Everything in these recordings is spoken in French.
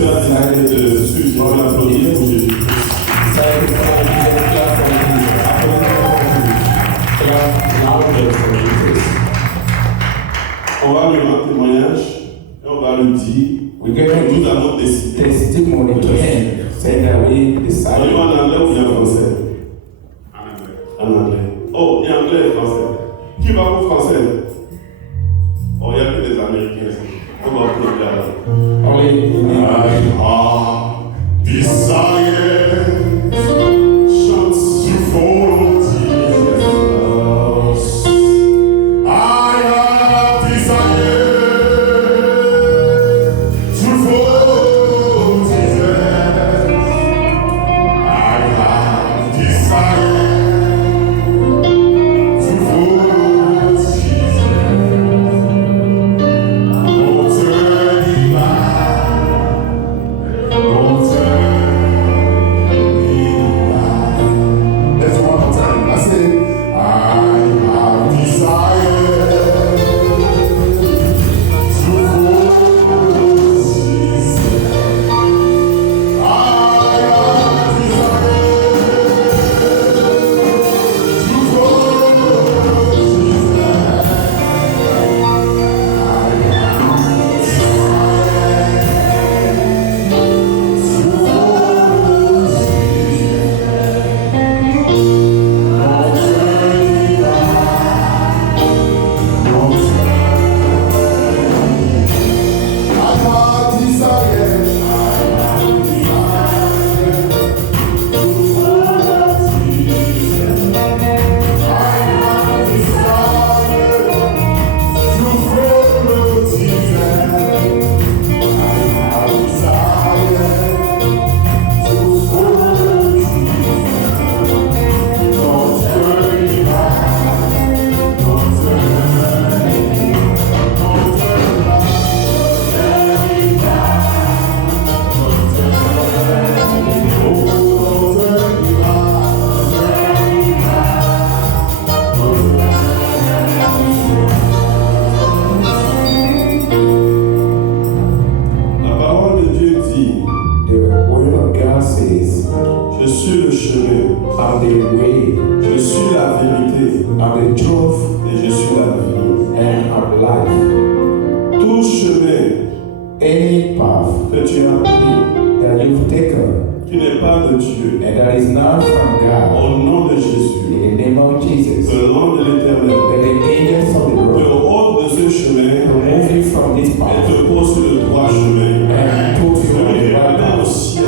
cœur décidé de suivre l'applaudir pour Jésus-Christ. On va lui rendre témoignage et on va lui dire nous avons décidé. Testimony to him, saying that we On decided. en anglais ou bien en français? En anglais. Oh, il y a anglais et français. Qui va pour français? Oh, il y a que des Américains ici. On va pour le Only in Chante du fond. Je suis le chemin, I'm the way, je suis la vérité I'm the truth, et je suis la vie. and I'm life. Tout chemin Any path que tu as pris that you've taken qui n'est pas de Dieu, and that is not from God, au nom de Jésus, in the name of Jesus, que l'ange de l'Éternel let the angels of the te Lord ôte de ce chemin remove you from this et path te pose sur le droit chemin. and put you on the Et right regarde au path. ciel.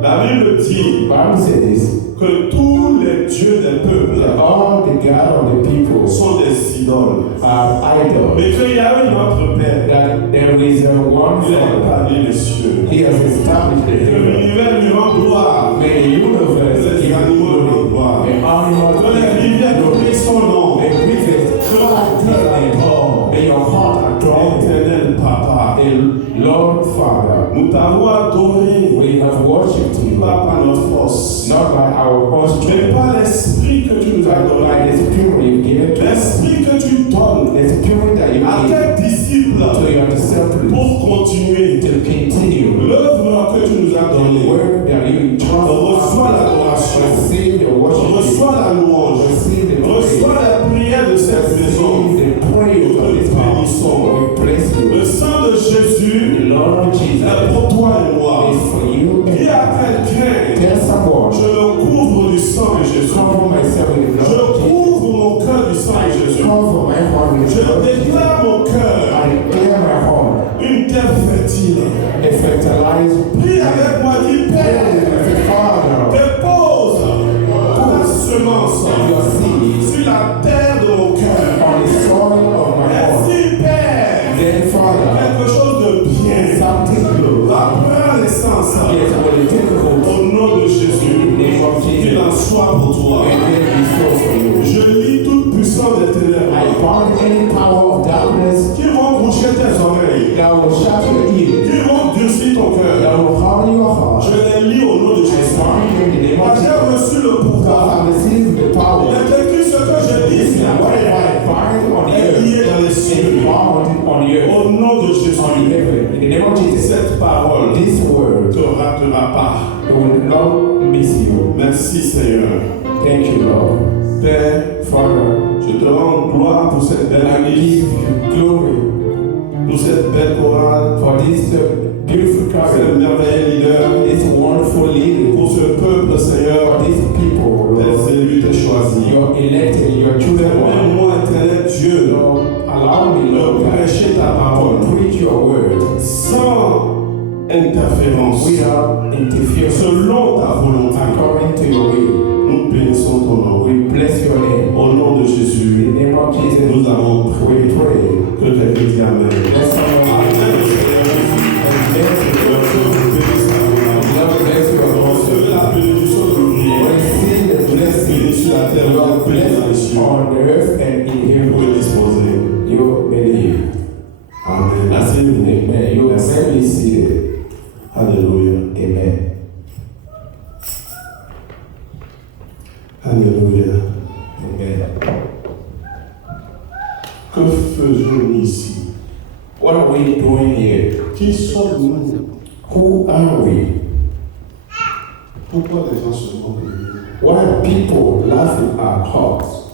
La Bible dit Bible says que tous les dieux des peuples that all the God of the people sont des idoles. are idols, Mais qu'il y a un autre Père, that there is a one il a Father. établi les cieux. He has established the Que heaven. l'univers lui rend gloire. May the universe Que les give animaux lui rendent glory. gloire. May animals Que les rivières glorifient son nom. May rivers cry his name. May your heart adore him. Éternel Papa, The Lord Father, nous t'avons adoré, we have worshipped you, pas par notre force, not by our own mais strength, par l'esprit que tu nous as but by donné. the Spirit you've given to us. L'esprit que tu donnes The Spirit that you à give tes disciples to your disciples pour continuer to continue l'œuvre que tu nous as the donnée. work that you entrust Reçois us. l'adoration, Receive the worship, reçois la louange, receive the reçois praise, la prière de cette maison. receive the praise of this house. We bless you. Le sang de Jésus The Lord Jesus est pour toi et moi. is for you. Dis à quelqu'un, Tell someone, je me couvre du sang de Jésus. cover myself with the Je blood of Jesus. couvre mon cœur du sang de Jésus. Cover my heart with Je the blood of Jesus. déclare mon cœur I declare my heart une terre fertile. a fertilized. Prie avec moi, dis Père, Father, dépose ta semence your seed sur la terre de mon cœur. on the soil of my heart. Merci Père, Then, Father, quelque chose de bien. something good. Prends l'essence Yes, will you take hold au nom de Jésus. name of Qu'il Jesus en soit pour toi. and let it be so for you. Je lis toute puissance des I ténèbres bind any power of darkness qui vont boucher tes oreilles, that will shut your ears, qui vont durcir ton cœur. that will harden your heart. Je les lis au nom de I Jésus. bind you in the name Moi, of j'ai Jesus. reçu le pouvoir. I receive the Il power. est écrit ce que je dis Listen, sur la whatever terre I bind on the est earth lié dans les is cieux. bound on the earth, Au nom de on the Jésus. heaven. In the name of Jesus, cette parole this word ne te ratera pas. will not miss you. Merci Seigneur. Thank you, Lord. Père, Father, je te rends gloire pour cette belle I église, give you glory pour cette belle chorale, for this beautiful pour ce covenant, merveilleux leader, this wonderful leader, pour ce peuple, Seigneur, for these people, tes Lord, élus, tes choisis. your elected, your chosen one. Permets-moi, éternel Dieu, Lord, allow me, Lord, de prêcher ta parole to preach your word sans interférence, without interference, selon ta volonté. according to your will. Nous bénissons ton nom. We bless your name. Au nom de In Jésus, the name of Jesus, nous avons we prié. pray. Que quelqu'un dise Amen. Bless someone. Amen, Seigneur Jésus. Que Dieu vous bénisse à vous. Lord bless you. Recevez la bénédiction de l'ouvrier. Receive the blessing. Béni sur la terre, Lord béni dans les bless cieux. on the earth and in Vous heaven. pouvez disposer. You believe. Amen. Asseyez-vous. Amen. You may be seated. Alléluia. Amen. Alléluia. Amen. Que faisons-nous ici? What are we doing here? Qui sommes-nous? Who are we? Pourquoi les gens se moquent de nous? Why are people laughing at us?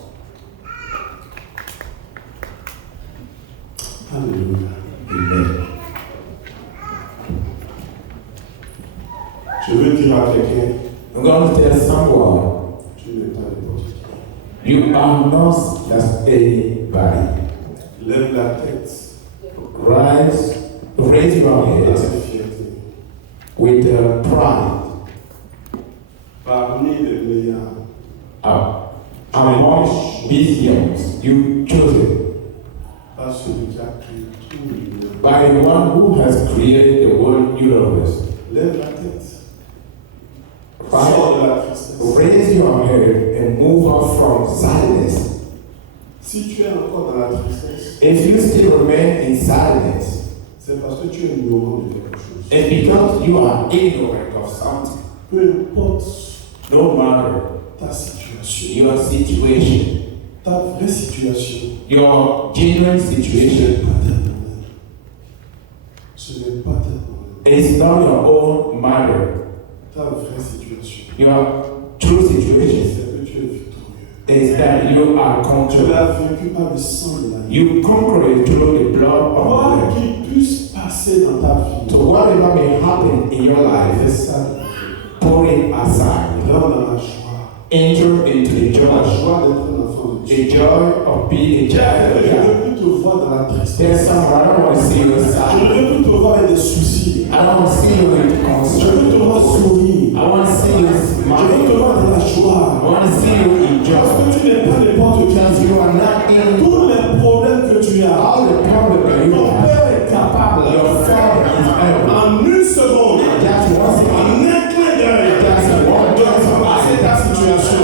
Alléluia. Amen. Je veux dire à quelqu'un, I'm going to tell someone, tu n'es pas n'importe qui. you are not just anybody. Lève la tête Raise your head avec fierté. with pride. Parmi les meilleurs, Among billions, you chosen pas celui qui a créé tout l'univers. by the one who has created the world universe. Lève la tête. Right. Sors de la tristesse. Raise your head and move out from sadness. Si tu es encore dans la tristesse, If you still remain in sadness, c'est parce que tu es ignorant de quelque chose. it's because you are ignorant of something. Peu importe No matter ta situation, your situation, ta vraie situation, your genuine ce n'est situation, pas tes problèmes. Ce n'est pas tes problèmes. it's not your own matter. Ta vraie situation, Your true situation c'est que tu es victorieux. is that you are Tu conquered. l'as vaincu par le sang de la vie. You conquer it through the blood of Quoi the Lamb. qu'il puisse passer dans ta vie, So whatever may happen in your life, laisse ça. put it aside. Rentre dans la joie. Enter into the La joy, joie d'être un enfant de Dieu. the joy of being a Je child of ne God. veux plus te voir dans la There's tristesse. someone I don't want to see you Je sad. ne veux plus te voir avec des soucis. I don't want to see you with Je veux concern. te voir sourire. I want to see you Je veux te smiling. voir dans la I joie. want to see you in Parce joy. que tu n'es pas n'importe Because qui. you are not in Tous les problèmes que tu as, all the problem that you ton have. Père est capable, Your Father is able. en une seconde, That's one thing. en un clin d'œil, de traverser ta situation.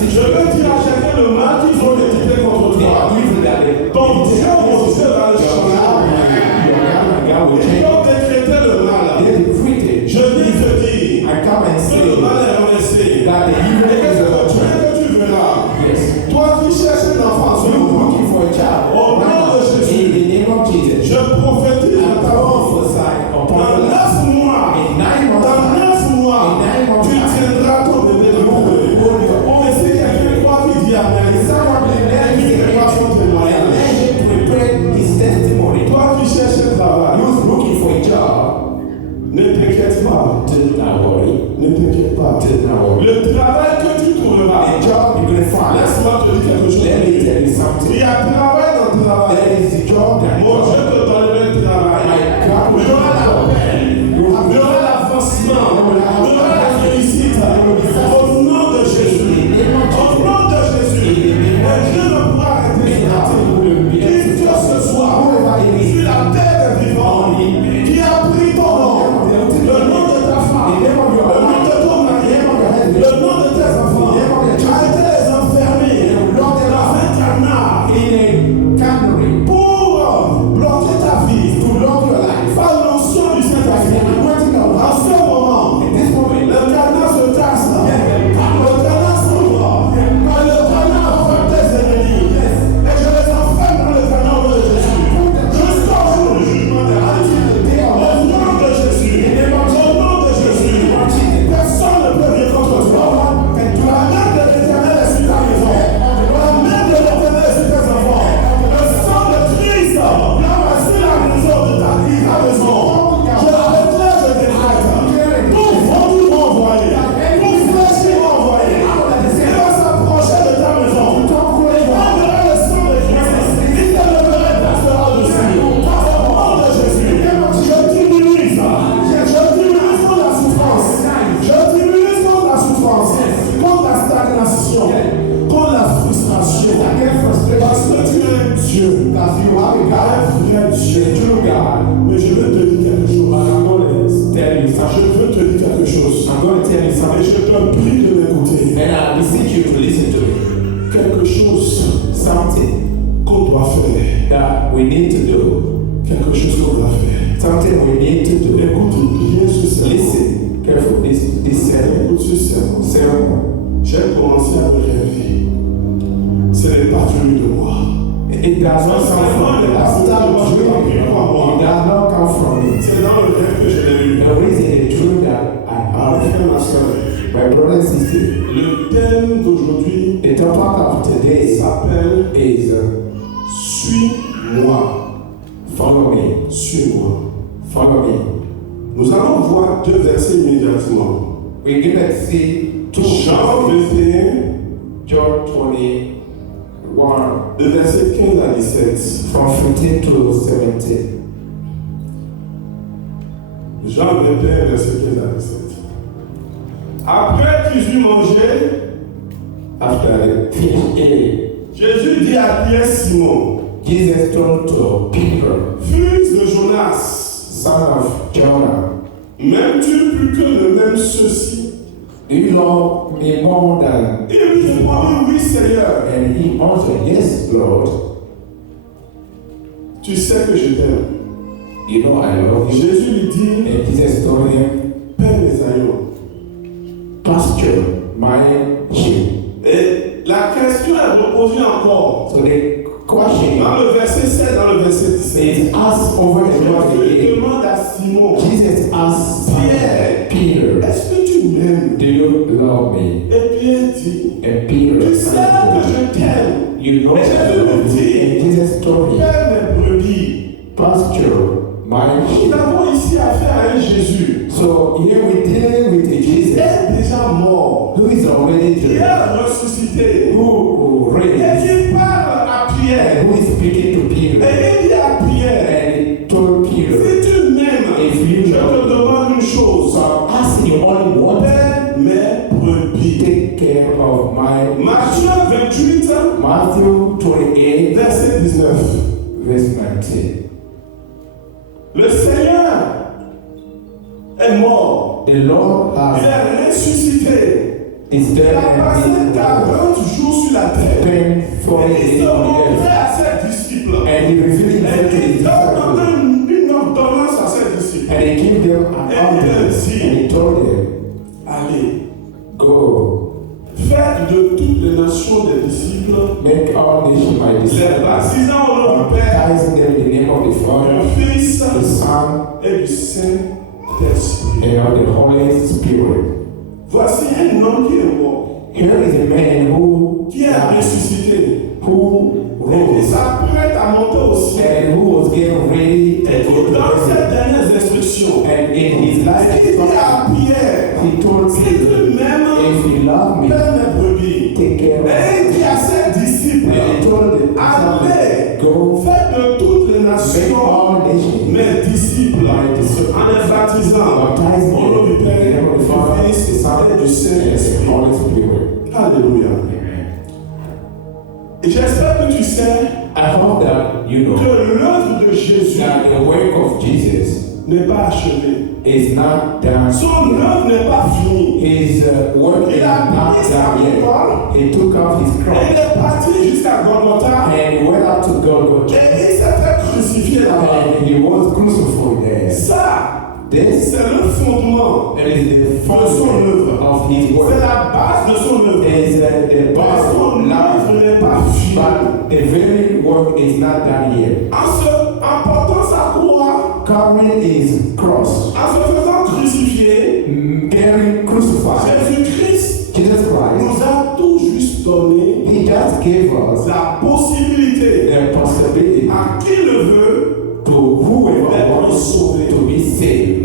Je veux dire à chacun le mal qu'il faut détecter contre The toi. evil that they Ton Dieu, mon Dieu, va le changer. your God will Ils change. ont décrété le mal. They you something. Je veux te dire quelque chose. I'm going to tell you Et something. je te prie de m'écouter. And I beseech you to listen to me. Quelque chose Something qu'on doit faire. that we need to do. Quelque chose qu'on doit faire. Something we need to do. Écoute bien ce sermon. Listen carefully. This sermon. Écoute ce sermon. Sermon. J'ai commencé à me rêver. Ce n'est pas venu de moi. It does not come from me. I start dreaming. It does not come from me. C'est dans le rêve que je l'ai eu. The reason a dream that I Alors, have, frère, ma soeur, my brother and sister, le thème d'aujourd'hui the topic of today s'appelle is Suis-moi. follow me. Suis-moi. Follow me. Nous allons voir deux versets immédiatement. We're going to see two Jean verses. 21, John 21, de versets 15 à 17. from 15 to 17. Jean 21, verset 15 à 17. Après qu'ils eurent mangé, After eating, Jésus dit à Pierre Simon, Jesus told to Peter, fils de Jonas, son of Jonah, m'aimes-tu plus que le même ceci? do you love me more than? Il lui répondit, oui Seigneur, And he answered, yes, Lord. tu sais que je t'aime. You know I love you. Jésus lui dit, And Jesus told him, paie mes agneaux. pasture my sheep. Et la question est reposée encore. So the question Dans le verset 7, dans le verset 17. is asked over and over Jésus again. demande à Simon, Jesus asked Peter, est-ce que tu m'aimes? do you love me? Et Pierre dit, And Peter tu sais que answered, je t'aime. you know I love you. And Jesus told him, Paie mes brebis. pasture my Nous sheep. avons ici affaire à un Jésus So here we deal with a qui Jesus est déjà mort, who is already qui dead, est ressuscité, who et raised, qui parle à Pierre. and who is speaking to Peter. Et il dit à Pierre, And he told Peter, si tu m'aimes, if you je te love me, demande une chose, so I'm asking you only one thing. paie mes brebis. Take care of my Matthieu 28, Matthew 28, verset 19. verse 19. Le Seigneur est mort. The Lord Il has est ressuscité. is Il dead a passé and 40 jours sur la terre. spent 40 Et il days se on the montrait earth. à ses disciples. And he revealed himself to Et his il donne disciples. une ordonnance à ses disciples. And he gave them an order. And he told them, Allez, go, faites de toutes les nations des disciples, make all nations my les disciples, baptisant au nom du Père, baptizing them in the name of the Father, du Fils the Son, et du Saint-Esprit. and of the Holy Spirit. Voici un homme qui est mort, Here is a man qui est ressuscité, who et qui rose s'apprête à monter au ciel. and who was getting ready Et to go qui to donne heaven. ses dernières instructions. And in his Et last qui dit à instruction, Pierre, he told si Peter, tu m'aimes, if you love me, paie mes brebis. take care of me. Et il dit à ses disciples, And he told the allez, disciples, go, faites de toutes les make nations all nations mes disciples, my disciples, en les baptisant baptize au nom them du in the Père, name of the Father, du the Fils Son, et du and the Saint-Esprit. Holy Spirit. Alléluia. Et j'espère que tu sais I hope that you que know l'œuvre de Jésus that the work of Jesus n'est pas achevée. is not done. Son œuvre n'est pas finie. His work is Il a not pris sa done yet. croix He took up his et il cross est parti jusqu'à Golgotha and he went out to Golgotha et il s'est fait crucifier là-bas. and he was crucified there. Ça, This c'est le fondement, is the foundation of his c'est work. la base de son œuvre. Is the Parce base son of life, œuvre n'est pas finie. but the very work is not done yet. En portant sa croix, Carrying his cross, en se faisant crucifier, getting crucified, Jésus-Christ Jesus Christ, nous a tout juste donné he just gave us la possibilité the possibility à qui le veut to whoever d'être wants sauvé. to be saved.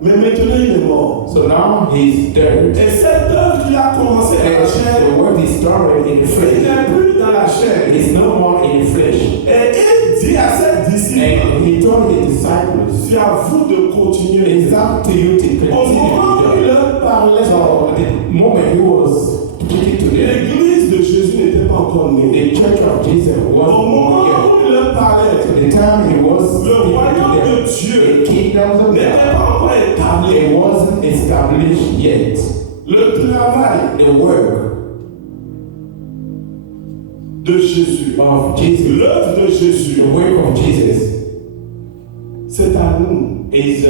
Mais maintenant il est mort. So now he's dead. Et cette œuvre qu'il a commencé dans la And chair, the work he started in il flesh n'est plus dans la chair. is no more in flesh. Et il dit à ses disciples, And he told his disciples, c'est à vous de continuer. it's up to you to Au continue moment où to il do it. leur parlait, So the moment he was speaking to them, l'église de Jésus n'était pas encore née. the church of Jesus Au was moment born yet. où il leur parlait, So the time he was le speaking royaume to de them, Dieu Dieu the kingdoms of n'était God, pas encore établi. it wasn't established yet. Le travail The work de Jésus, of Jesus, l'œuvre de Jésus, the work of Jesus c'est à nous. is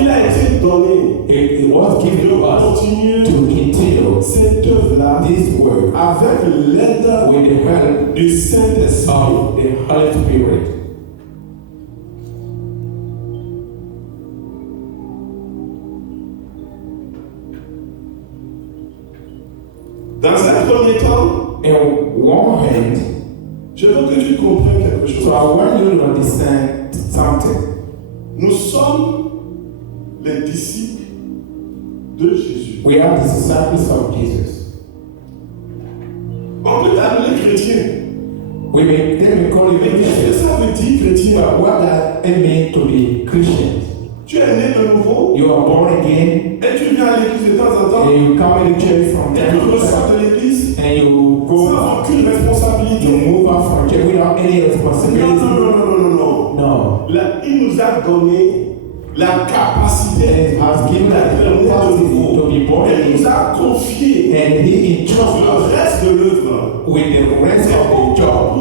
Il a été donné it was given de to us continuer to continue cette œuvre-là this work avec l'aide with the help du Saint-Esprit. of the Holy Spirit. Dans un premier temps, In one hand, je veux que tu comprennes quelque chose. so I want you to understand something. Nous sommes les disciples de Jésus. We are the disciples of Jesus. On peut t'appeler chrétien. They may call you Mais qu'est-ce que Christian, ça veut dire chrétien? but what does it mean to be Christian? Tu es né de nouveau You are born again, et tu viens à l'église de temps en temps and you come to church from et time tu to ressors time, de l'église and you go, sans aucune responsabilité. you move out from church without any Non, non, responsibility. non, non, non, non. No. Là, il nous a donné la capacité He has given us the d'être né de capacity to nouveau. be born Et il nous again, a confié and He entrusts le us reste de l'œuvre. with the rest of the job.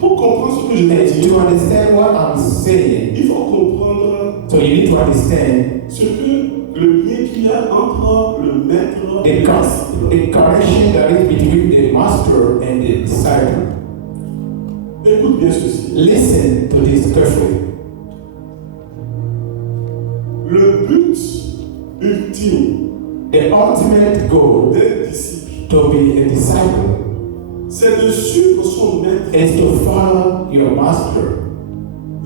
Pour comprendre ce que je veux And dire, to understand what I'm saying, il faut comprendre so you need to understand ce que le lien qu'il y a entre le maître et the connection that is between the master and the disciple. Écoute bien ceci. Listen to this carefully. Le but ultime The ultimate goal des disciples, to be a disciple c'est de suivre son maître is to follow your master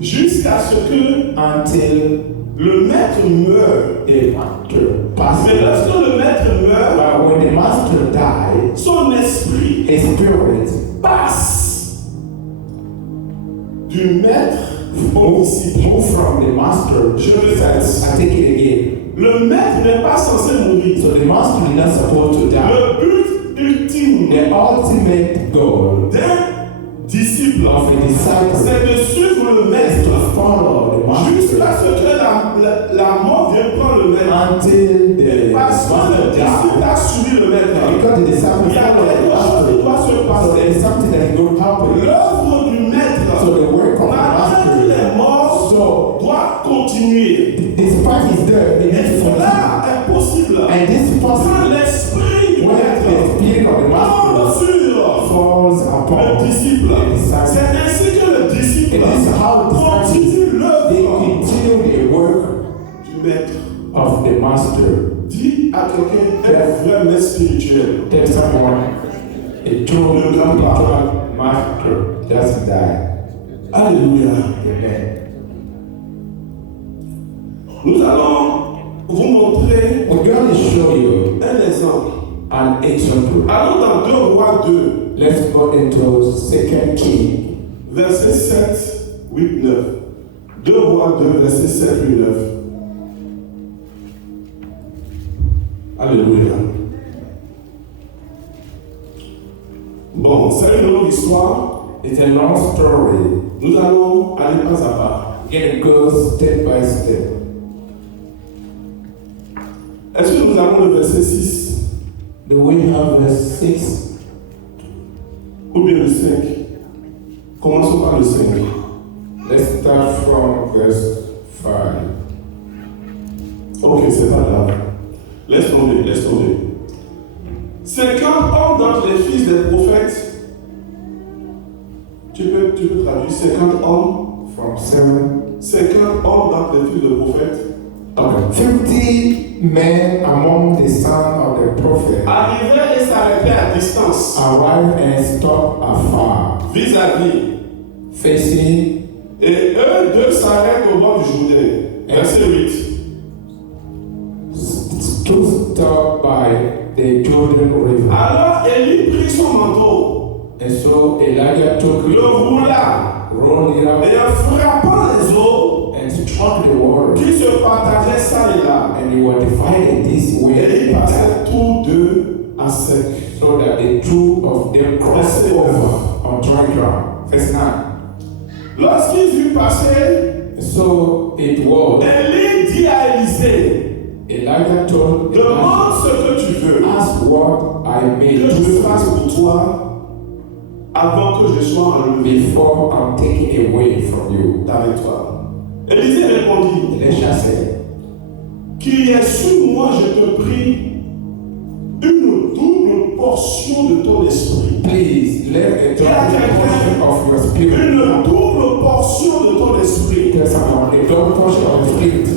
jusqu'à ce que until le maître meure. the master passes. Mais lorsque le maître meurt, But when the master dies, son esprit his spirit passe du maître au disciple. move from the master. Je répète. I take it again. Le maître n'est pas censé mourir. So the master is not supposed to die. Le but ultime The ultimate goal d'un disciple, of a disciple c'est de suivre le is maître to follow the master jusqu'à ce que la mort vienne prendre le maître. until the Parce que le master disciple dies. a suivi le maître. Because the disciple Il y a follow the quelque chose qui doit master. se So passer. there is something that is going to happen. L'œuvre du maître, So the work of the malgré qu'il master, est mort, so doit continuer. despite his death, it Et needs to continue. cela est possible And this is quand possible l'esprit du when maître the spirit of the tombe master sur falls upon le disciple. the disciple. C'est ainsi que le disciple And this is how the disciples, continue they l'œuvre continue the work du maître. of the master. Dis à quelqu'un un vrai maître spirituel. Tell someone a true spiritual master doesn't die. Alléluia. Amen. Nous allons vous montrer We're going to show you un exemple. an example. Allons dans 2 Rois 2, Let's go into 2 King, versets 7, 8, 9. 2 Rois 2, versets 7, 8, 9. Alléluia. Bon, c'est une longue histoire. It's a long story. Nous allons aller pas à pas. We're going to go step by step. Est-ce que nous avons le verset 6 Do we have verse 6? ou bien le 5? Commençons par le 5. Let's start from verse 5. Ok, c'est pas grave. Laisse tomber, laisse tomber. 50 hommes d'entre les fils des prophètes. Tu peux traduire 50 hommes. From 7. 50 hommes d'entre les fils des prophètes. Okay. 50 men among the sons of the prophet Arrivaient et s'arrêtaient à distance. arrived and stopped afar, Vis-à-vis. facing, Et eux deux s'arrêtent au bord du Jourdain. Verset 8. stood by the Jordan River. Alors Élie prit son manteau, And so Elijah took le it, roula, rolled it up, et en frappant les eaux and struck the water. qui se partageaient ça et là. And they were divided this Et way ils passaient tous deux à sec. so that the two of them crossed over on dry ground. Verse 9. Lorsqu'ils eurent passé, So it was. Élie dit à Élisée, Elijah told demande Elisha, ce que tu veux, ask what I may que je do fasse pour toi avant que je sois enlevé before I'm taken away from you. d'avec toi. Élisée répondit, Elisha said, qu'il y ait sur moi, je te prie, une double portion de ton esprit. please let a double portion of your spirit. Une double portion de ton esprit. Tell someone, a double portion of the spirit.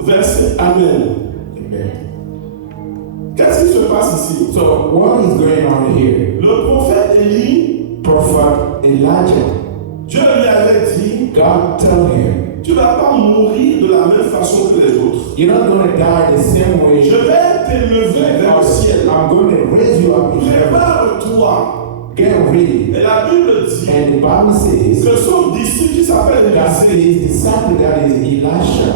Verset Amen. Amen. Qu'est-ce qui se passe ici? So what is going on here? Le prophète Élie, Prophet Elijah, Dieu lui avait dit, God told him, tu ne vas pas mourir de la même façon que les autres. you're not going to die the same way. Je vais t'élever vers le ciel. I'm going to raise you up in heaven. Prépare-toi. Get ready. Et la Bible dit And the Bible says que son disciple qui s'appelle that Élisée, his disciple, that is Elisha,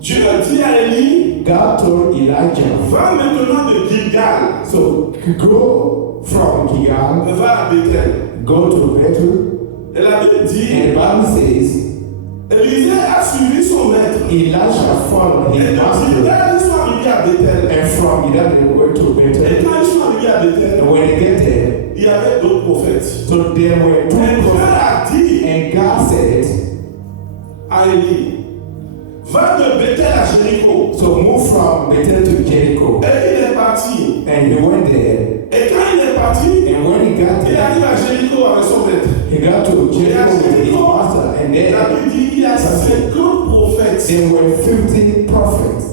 Dieu dit à Élie, God told Elijah, va maintenant de Gilgal, so go from Gilgal, va à Bethel. go to Bethel. Et la Bible dit, And the Bible says Élisée a suivi son maître. Elisha followed Et his de master. Gilgal, ils sont arrivés à Bethel. And from Gilgal they went to Et Bethel. quand ils sont arrivés à Bethel, And when they get there, il y avait d'autres prophètes. so there were two Et Dieu prophets. a dit And God said, à Élie, va de Bethel à Jéricho. so move from Bethel to Jericho. Et il est parti. And he went there. Et quand il est parti, And when he got il there, arrive à Jéricho avec son maître. he got to Jericho with his master. And La there, Bible dit qu'il y a 50 prophètes. there were 50 prophets.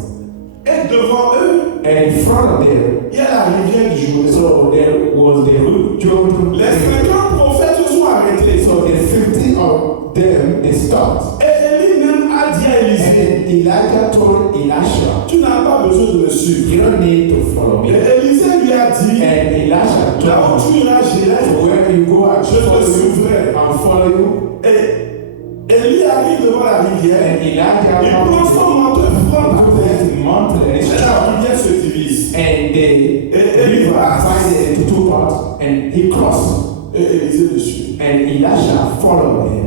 Et devant eux, And in front of them, il y a la rivière du Jourdain. so there was the Jordan. Les 50 prophètes se sont arrêtés. So the 50 of them, they stopped. Et Élie même a dit à And Élisée, then Elijah told Elisha, tu n'as pas besoin de me suivre. you don't need to follow Et me. Élisée lui a dit, And Elisha là où told him, tu iras, j'irai. so where you go, I Je te follow you. suivrai. I'll follow you. Et Élie arrive devant la rivière. And Elijah Il prend son manteau et frappe à terre. his mountain and Et his la rivière se divise. and the river divided into two parts, and he crossed. Et Élisée le suit. And Elisha followed him.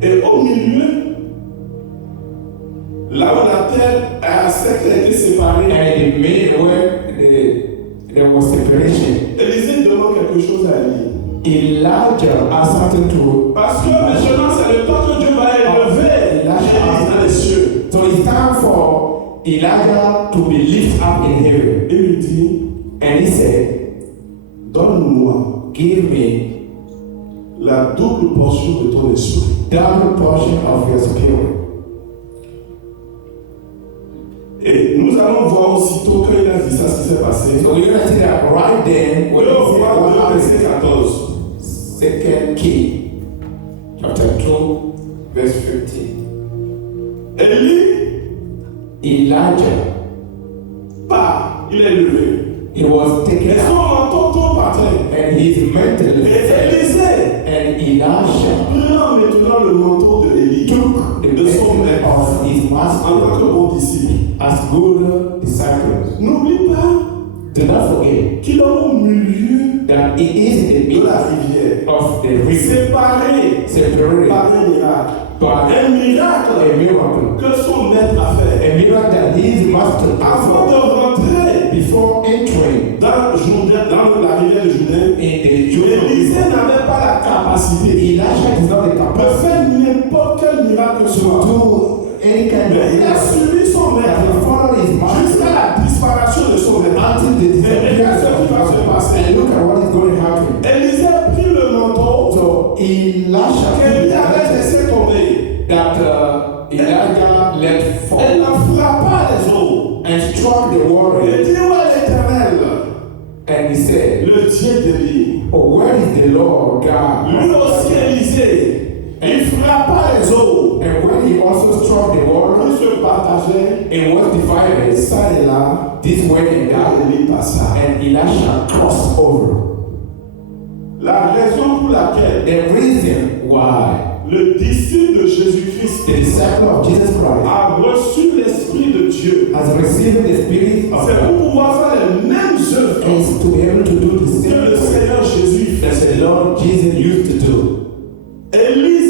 Et au milieu, là où la terre a été séparée, And in the middle where there was separation, Élisée demande quelque chose à Élie. Elijah asked something to Parce que maintenant, c'est le temps que Dieu va élever Élie dans les cieux. So it's time for Elijah to be lifted up in heaven. Il lui dit, And he said, donne-moi give me la double portion de ton esprit. double portion of your spirit. Et nous allons voir aussitôt quand il a dit ça, ce qui s'est passé. So you're going to see that right then when he Là, on said voit what dans verset happened. 14, Second King, chapter 2, verse 15. Élie Elijah, part, il est levé. he was Et taken son out, manteau tombe par terre. and his mantle Et fell. Élisée And Elisha prend maintenant le manteau de Élie, took the de son mantle maître, of his en tant master que bon disciple. as good disciples. N'oublie pas Do not forget qu'il est au milieu that it is in the de middle la rivière, of the river, séparé separated par un miracle. by Un miracle a miracle. que son maître a fait. A miracle that his master Avant de performed rentrer before entering dans la rivière de Jourdain, in the Jordan Élisée River. n'avait pas la capacité Elisha is not the de capacity faire n'importe quel miracle que ce to soit. do any kind Mais il a of suivi son that maître he followed his jusqu'à master la disparition de son maître. until the disappearance of his master. And look at what is going to happen. Élisée prit le manteau So Elisha qu'Élie avait laissé tomber. that Elijah let Elle fall la frappa les eaux. and struck the water. Il dit, où est l'Éternel, And he said, le Dieu d'Élie? oh, where is the Lord God? Lui aussi, Élisée, il frappa les eaux. And when he also struck the water, Il se partageait it was divided ça et là. this way and that, Élie passa. and Elisha crossed over. La raison pour laquelle The reason why le disciple de Jésus-Christ the disciple of Jesus Christ a reçu l'Esprit de Dieu, has received the Spirit of c'est God pour pouvoir faire les mêmes œuvres is to be able to do the que same le thing Seigneur Jésus that faisait. the Lord Jesus used to do. Élie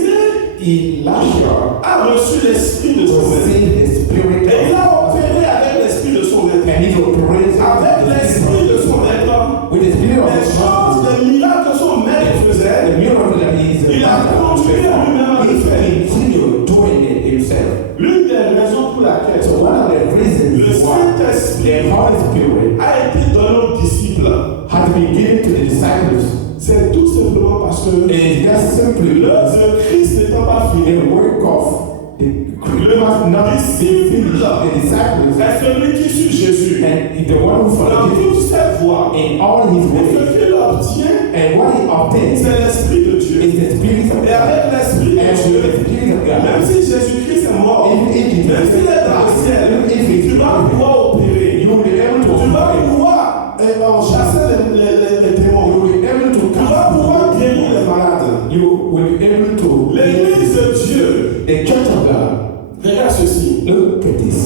Elisha a reçu l'esprit de son maître. received the spirit Et il of a opéré avec l'esprit de son maître. and he operated Avec l'esprit de son maître. with the spirit of Les his choses, master. les miracles que son maître The faisait, miracle that he is il a continué lui-même à le faire. he continued doing it himself. L'une des raisons pour laquelle So one of the le reasons why Saint-Esprit the Holy Spirit a été donné aux disciples, had been given to the disciples c'est tout simplement parce que is just simply l'œuvre de Christ n'étant pas finie. the work of the Christ, not the disciples, C'est celui qui suit Jésus. and the one who Dans followed toute Jesus cette voie, in all his et ways, ce qu'il obtient, and what he obtains c'est l'Esprit de Dieu. is the Spirit of Et God. avec l'Esprit de And with Dieu, the Spirit of même God, si Jésus-Christ est mort, even if Jesus même s'il est dans le ciel, tu vas pouvoir opérer. you will be able to Tu vas operate. pouvoir chasser les You démons. will be able to Tu vas pouvoir guérir les malades. You will be able to L'Église de Dieu, the church of God. regarde ceci, Look at this.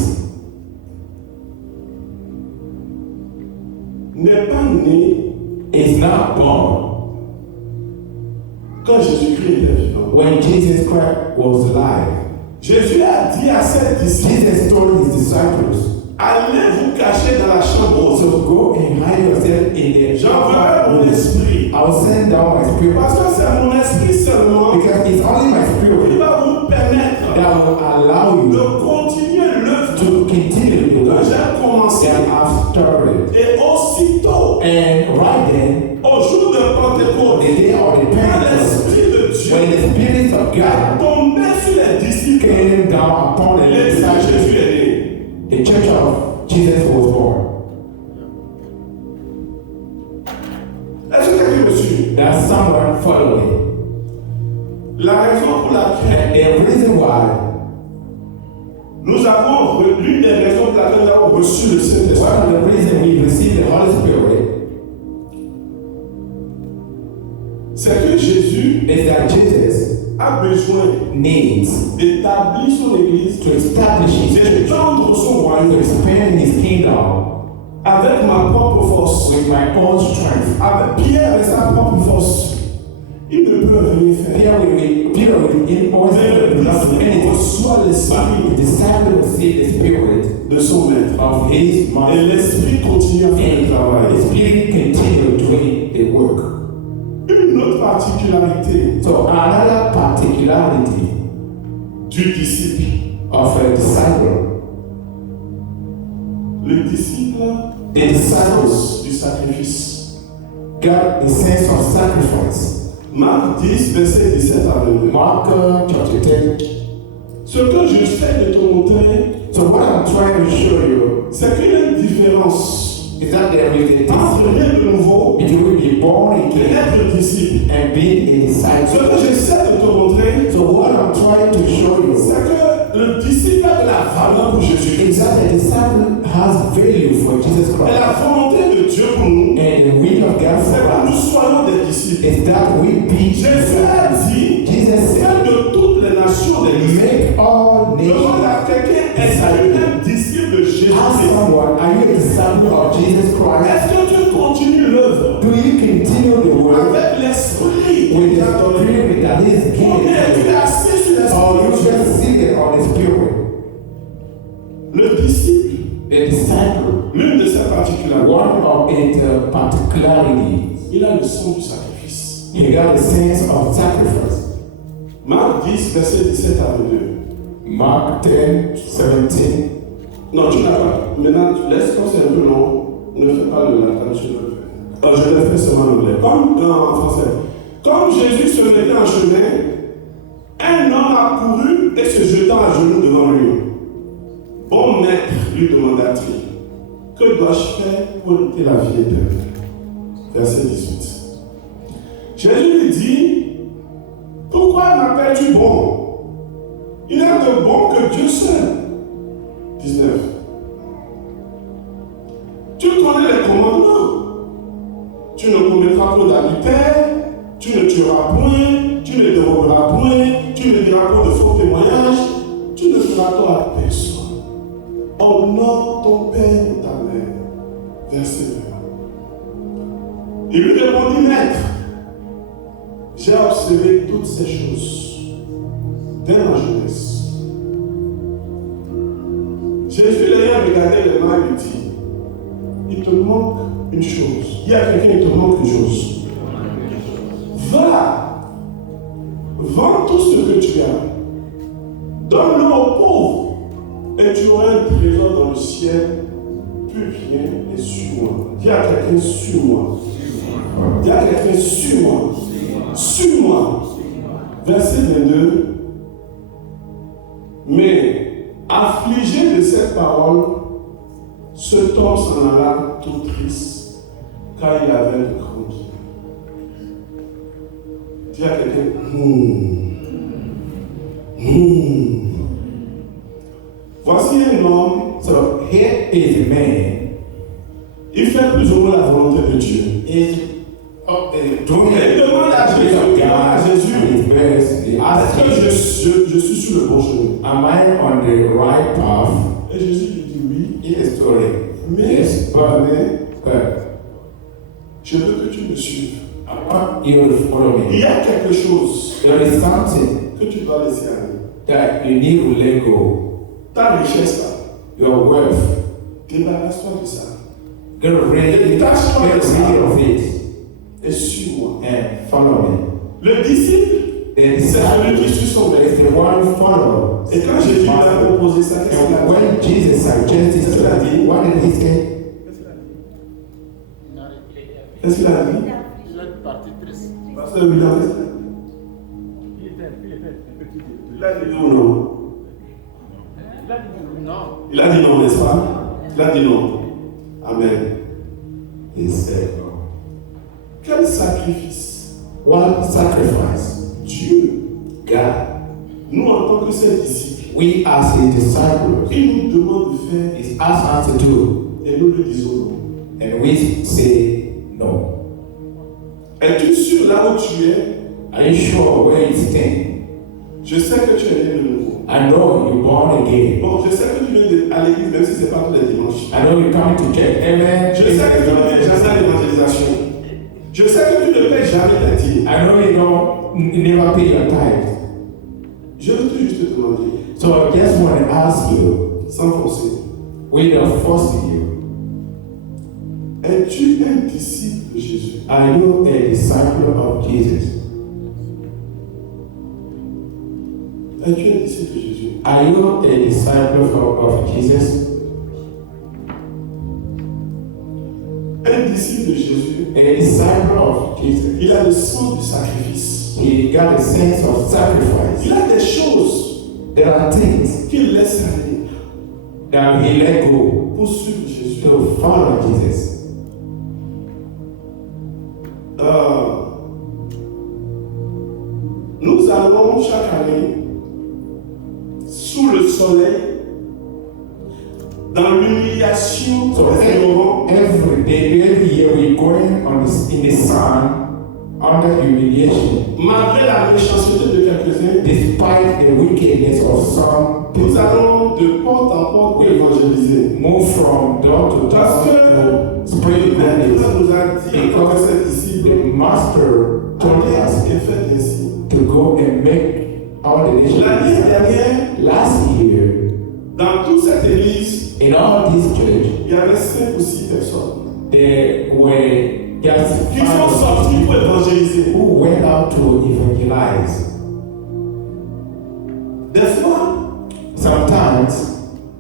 n'est pas né It's not born quand Jésus-Christ était vivant. when Jesus Christ was alive. Jésus a dit à ses disciples, Jesus told his disciples, allez vous cacher dans la chambre haute. so go and hide yourself in the J'enverrai mon esprit. I will send down my spirit Parce que c'est mon esprit seulement because it's only my qui spirit va vous permettre that will allow de you continuer l'œuvre to continue the que work j'ai commencé. that I've started. Et aussitôt, And right then, au jour de Pentecôte, the day of the quand Pentecost, l'Esprit de Dieu when the Spirit of God tombait sur les disciples, came down upon the l'église de disciples, Jésus est née. the church of Jesus was born. Est-ce que quelqu'un me suit? That's someone following. La raison pour laquelle And the reason why l'une des raisons pour laquelle nous avons reçu le Saint-Esprit, one of the reasons we receive the Holy Spirit c'est que Jésus is that Jesus a besoin needs d'établir son Église, to establish his church, d'étendre son to royaume expand his kingdom avec ma propre force. with my own strength. Avec Pierre et sa propre force, il ne peut rien faire. Peter will in always Mais le not do disciple anything. reçoit But the l'esprit disciple will see the spirit de son maître. of his Et master, l'esprit continue à faire le and the travail. spirit continue doing the work. Une autre particularité So another particularity du disciple. of a disciple, Le disciple the disciples du sacrifice. got the sense of sacrifice. Marc 10, verset 17 à 22. Mark chapter 10. Ce que je sais de te montrer, So what I'm trying to show you c'est qu'il y a une différence is that there is a entre difference naître de nouveau between being born et again être disciple. and being a Ce disciple. que j'essaie de te montrer, So what I'm trying to show you c'est que le disciple a de la valeur pour is Jésus-Christ. that the disciple has value for Jesus Et Christ. la volonté de Dieu pour nous, And the will of God c'est for que nous us soyons des disciples. is that we be Jésus a dit, Jesus said, de toutes les nations des disciples. make all Demande nations. à quelqu'un, est-ce que tu es un disciple de Ask Jésus-Christ? someone, are you a disciple of Jesus Christ? Est-ce que tu continues l'œuvre Do you continue the work avec l'esprit with qu'il the t'a donné? spirit that is Ou bien tu es given? assis sur Or you l'esprit? just seated on the spirit? Le disciple, The disciple, l'une de ses particularités, one of its particularities, il a le son du sacrifice. he got a sense of sacrifice. Marc 10, verset 17 à 22. Mark 10, 17. Non, tu n'as pas. Maintenant, laisse comme c'est un peu long. Ne fais pas la traduction. Je le fais seulement en anglais. En français. Comme Jésus se mettait en chemin, un homme accourut et se jetant à genoux devant lui. Bon maître, lui demanda-t-il, que dois-je faire pour hériter la vie éternelle? Verset 18. Jésus lui dit, pourquoi m'appelles-tu bon? Il n'y a de bon que Dieu seul. 19. Tu connais les commandements. Tu ne commettras pas d'adultère, tu ne tueras point, tu ne déroberas point, tu ne diras pas de faux témoignages, tu ne feras tort à personne. Honore ton père et ta mère. Verset 20. Il lui répondit, maître, j'ai observé toutes ces choses dès ma jeunesse. Jésus l'ayant regardé les mains lui dit, il te manque une chose. Il y a quelqu'un qui te manque une chose. Va, vends tout ce que tu as, donne-le aux pauvres, et tu auras un trésor dans le ciel. Puis viens et suis-moi. Dis à quelqu'un, suis-moi. Dis à quelqu'un, suis-moi. Suis-moi. Verset 22. Mais, affligé de cette parole, cet homme s'en alla tout triste, car il avait de grands biens. Dis à quelqu'un, voici un homme. So here is a man. Il fait plus ou moins la volonté de Dieu. Is doing Il demande à Jésus, est-ce que je suis sur le bon chemin? Am I on the right path? Et Jésus lui dit oui. Yes, sorry. Mais, Yes, but je veux que tu me suives. I want you to follow Il me. y a quelque chose There is something que tu dois laisser aller. that you need to let go. Ta richesse là, Your wealth. débarrasse-toi de ça. Get rid of it Et suis-moi. and follow me. Le disciple, The c'est celui qui suit son disciple maître. is the one who follows. Et quand Jésus lui a proposé ça, qu'est-ce qu'il a And dit? when Jesus suggested to him, what did he say? Qu'est-ce qu'il a dit? Il a une partie triste. Pasteur William, qu'est-ce qu'il a dit? Il a dit oui ou non? Non. Il a dit non, n'est-ce pas? Il a dit non. Amen. He said, no. Quel sacrifice? What sacrifice? Dieu, God, nous en tant que ses disciples, we as his disciples, il nous demande de faire is asked us to do, et nous lui disons non. and we say no. Es-tu sûr là où tu es? Are you sure where you stand? Je sais que tu es né de nouveau. I know you're born again. Bon, je sais que tu viens à l'église même si ce n'est pas tous les dimanches. I know you're coming to church. Amen. Je sais que tu ne fais jamais à l'évangélisation. Je sais que tu ne paies jamais ta dîme. I know you don't never pay your tithe. Je veux juste te demander, So I just want to ask you, sans forcer, without forcing you, es-tu un disciple de Jésus? are you a disciple of Jesus? Es-tu un disciple de Jésus? Are you a disciple of Jesus? Un disciple de Jésus, A disciple of Jesus. il a le sens du sacrifice. He got a sense of sacrifice. Il a des choses There are things qu'il laisse aller that he let go pour suivre Jésus. to follow Jesus. Nous allons chaque année sous le soleil dans l'humiliation So des ignorants. every day, every year, we going on in the sun under humiliation, Malgré la méchanceté de quelques-uns, despite the wickedness of some nous people. allons de porte en porte pour évangéliser. Move from door to Parce door que to spread le maître messages. nous a dit en tant que ses disciples, The master told allez us et faites ainsi. to go and make all the nations. L'année dernière, Last year, dans toute cette église, in all this church, il y avait 5 ou 6 personnes there were just qui sont sorties pour évangéliser. who went out to evangelize. Des fois, Sometimes,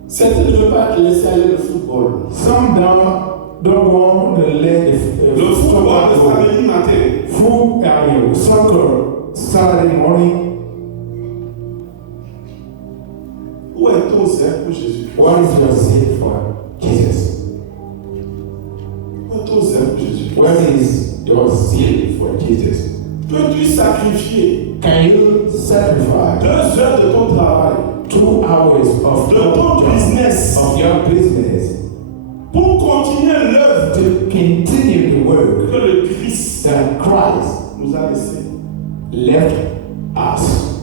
certains ne veulent pas laisser aller le football. some don't want to let the Le football de go. samedi matin. Soccer, Saturday morning. Où est ton zèle pour Jésus? What is your sin for Jesus? Où est ton zèle pour Jésus? What is your sin for Jesus? Peux-tu sacrifier Can you sacrifice 2 heures de ton travail, 2 hours of de ton business, your business pour continuer l'œuvre to continue the work que le Christ that Christ nous a laissée? left us?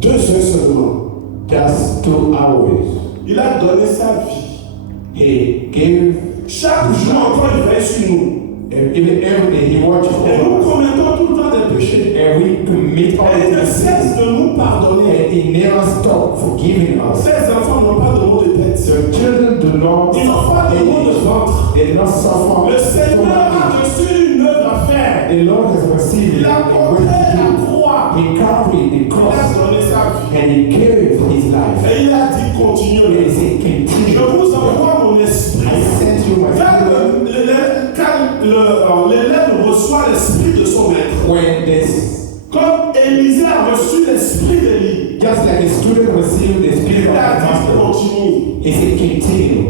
2 heures seulement. Just 2 hours. Il a donné sa vie. He gave, Chaque jour encore, il veille sur nous. and even every day he watches Et nous over us. commettons tout le temps des péchés. And we commit all Et il ne the cesse sins. de nous pardonner. He never stopped forgiving us. Ces enfants n'ont pas de maux de tête. Your children do not Ils n'ont pas de maux de ventre. They do not suffer. Le Seigneur a reçu une œuvre à faire. The Lord has received Il a porté la croix. He carried the Il a cross donné sa vie. and he carried his life. Et il a dit And continuez. he said, Je continue. vous envoie mon esprit. I sent you my Quand spirit. l'élève reçoit l'esprit de son maître, When this, comme Élisée a reçu l'esprit d'Élie, just like a student received the spirit il of a the dit master, continue. he said, continue.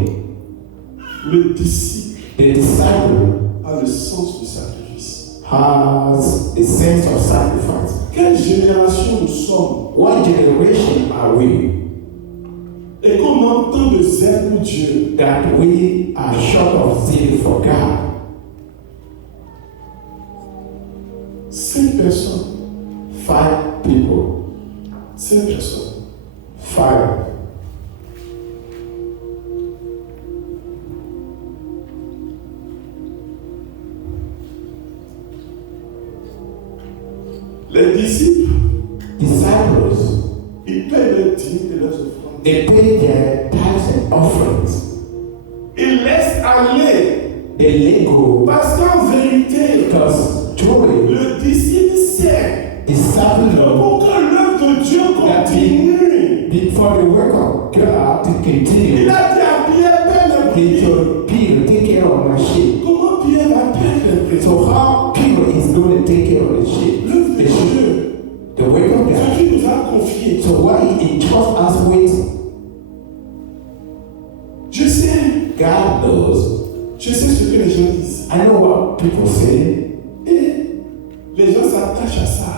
Le disciple The disciple a le sens du sacrifice. has a sense of sacrifice. Quelle génération nous sommes What generation are we et qu'on manque tant de zèle pour Dieu. that we are short of zeal for God? 5 personnes. 5 people. 5 personnes. 5. Les disciples, Disciples, ils paient leurs dîmes et leurs offrandes. they pay their tithes and offerings. Ils laissent aller. They let go Parce qu'en vérité, because truly, le disciple sait disciple que know pour que l'œuvre de Dieu continue, before the work of God to il continue, a dit à Pierre, paie he le prix. told Peter, take care of my sheep. Comment Pierre va payer le prix? So how Peter is going to take care of the sheep? L'œuvre de The sheep, Dieu, the work of God. ce qu'il nous a confié. So what he entrusts us with, Je sais, God knows. je sais ce que les gens disent. I know what people say. Et les gens s'attachent à ça.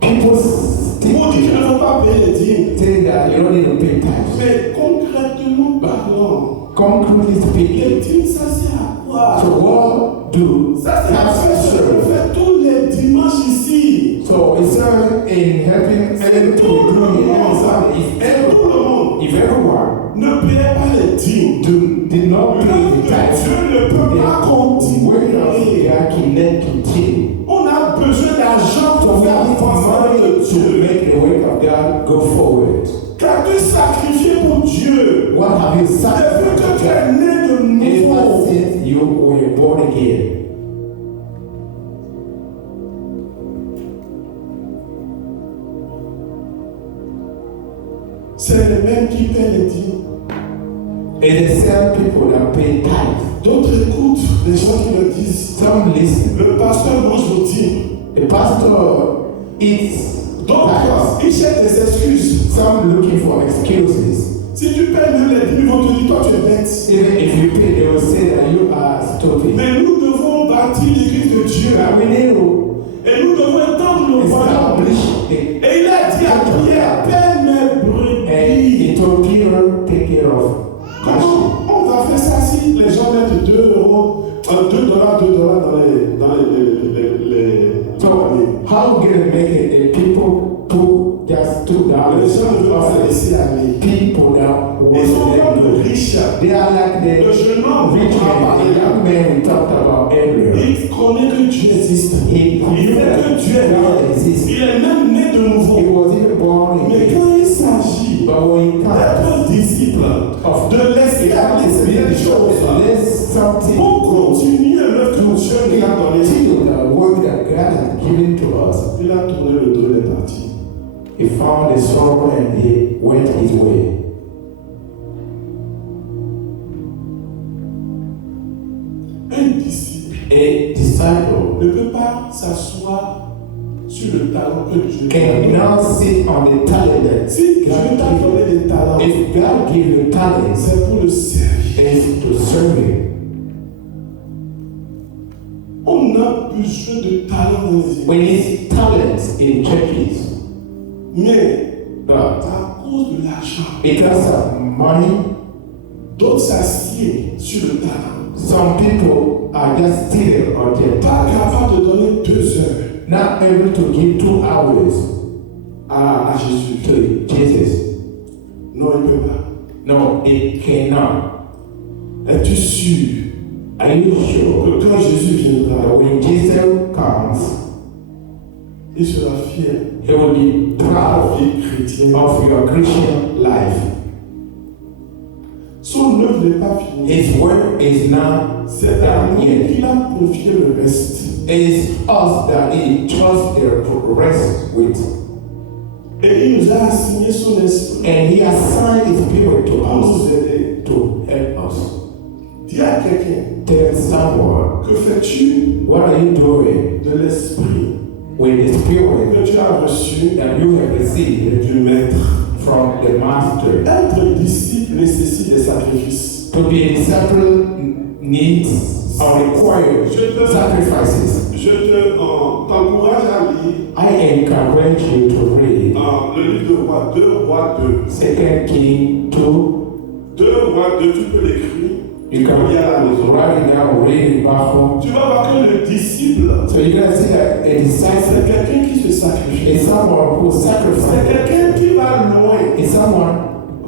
People still Pour dire qu'il ne faut pas payer les dîmes. say that you don't need to pay tax. Mais concrètement parlant, Concretely speaking, les dîmes, ça sert à quoi? so what do Ça c'est la fête que tax je fais tous les dimanches ici. So it's in helping everyone to Tout le do monde, it. tout le monde If everyone ne payait pas les dîmes. did not pay L'œuvre the de tax, Dieu ne peut pas the work of continuer. God cannot continue. On a besoin d'argent So pour we faire need avancer money le to Dieu. make the work of God go forward. Qu'as-tu sacrifié pour Dieu? What have you Depuis que sacrificed? tu es né de Ever nouveau. since you were born again. C'est les mêmes qui paient les dîmes. And the same people that pay tithes. D'autres écoutent les gens qui le disent. Some listen. Le pasteur mange vos dîmes. The pastor eats D'autres, tithes. ils cherchent des excuses. Some looking for excuses. Si tu payes même les dîmes, ils vont te dire, toi tu es bête. Even if you pay, they will say that you are stupid. Mais nous devons bâtir l'église de Dieu. But we need to Et nous devons étendre nos voyages. establish it. Et il a dit à Pierre, paie mes And brebis. he told Peter, take care of my sheep. Comment on va faire ça si les gens mettent 2 euros, $2 dans les So how we gonna make it? The people put just $2. Les gens ne veulent pas laisser aller. People that want Ils sont to comme let le go. riche. They are like Le the jeune homme, rich man, the young man we talked about earlier. il connaît que Dieu existe. He Il knew sait that que Dieu est là. God exists. Il est même né de He nouveau. was even born Mais again. quand il s'agit But when he comes d'être disciple, de laisser aller ces choses there's something pour continuer l'œuvre que Dieu nous a donnée, till the work that God has given to us. il a tourné le dos et est parti. He found a sorrow and he went his way. Un disciple A disciple ne peut pas s'asseoir sur le talent que Dieu lui a donné. cannot sit on the talent that Si Dieu God t'a donné gave. des talents, If God gave you talents, c'est pour le servir. it's to serve Him. On a besoin de talents dans les We églises. need talents in churches, Mais but à cause de l'argent, because of money, d'autres s'assiedent sur le talent. some people are just still on their Pas talent, capable de donner 2 heures not able to give 2 hours à Jésus. to Jesus. Non, il ne peut pas. No, it cannot. Es-tu sûr Are you sure que quand Jésus viendra, that when Jesus comes, Il sera fier He will be de la proud vie chrétienne. of your Christian life. Son œuvre n'est pas finie. His work is not C'est à done nous yet. qu'il a confié le reste. It's us that He trusts the rest with. Et il nous a assigné son esprit And He assigned His people to pour us nous aider. to help us. Dis à quelqu'un, Tell someone, que fais-tu what are you doing de l'esprit with the Spirit que tu as reçu that you have received du Maître? from the Master? Être disciple nécessite des sacrifices. To be a disciple needs or requires sacrifices. Je t'encourage à lire I encourage you to read le livre de Rois 2, Rois 2. 2 Kings 2. 2 Rois 2, tu peux l'écrire. You can Il y a la maison. write it down, read it back home. Tu vas voir que le disciple, So you're going to see that a c'est disciple quelqu'un qui se sacrifie. is someone who C'est sacrifices. quelqu'un qui va loin. Is someone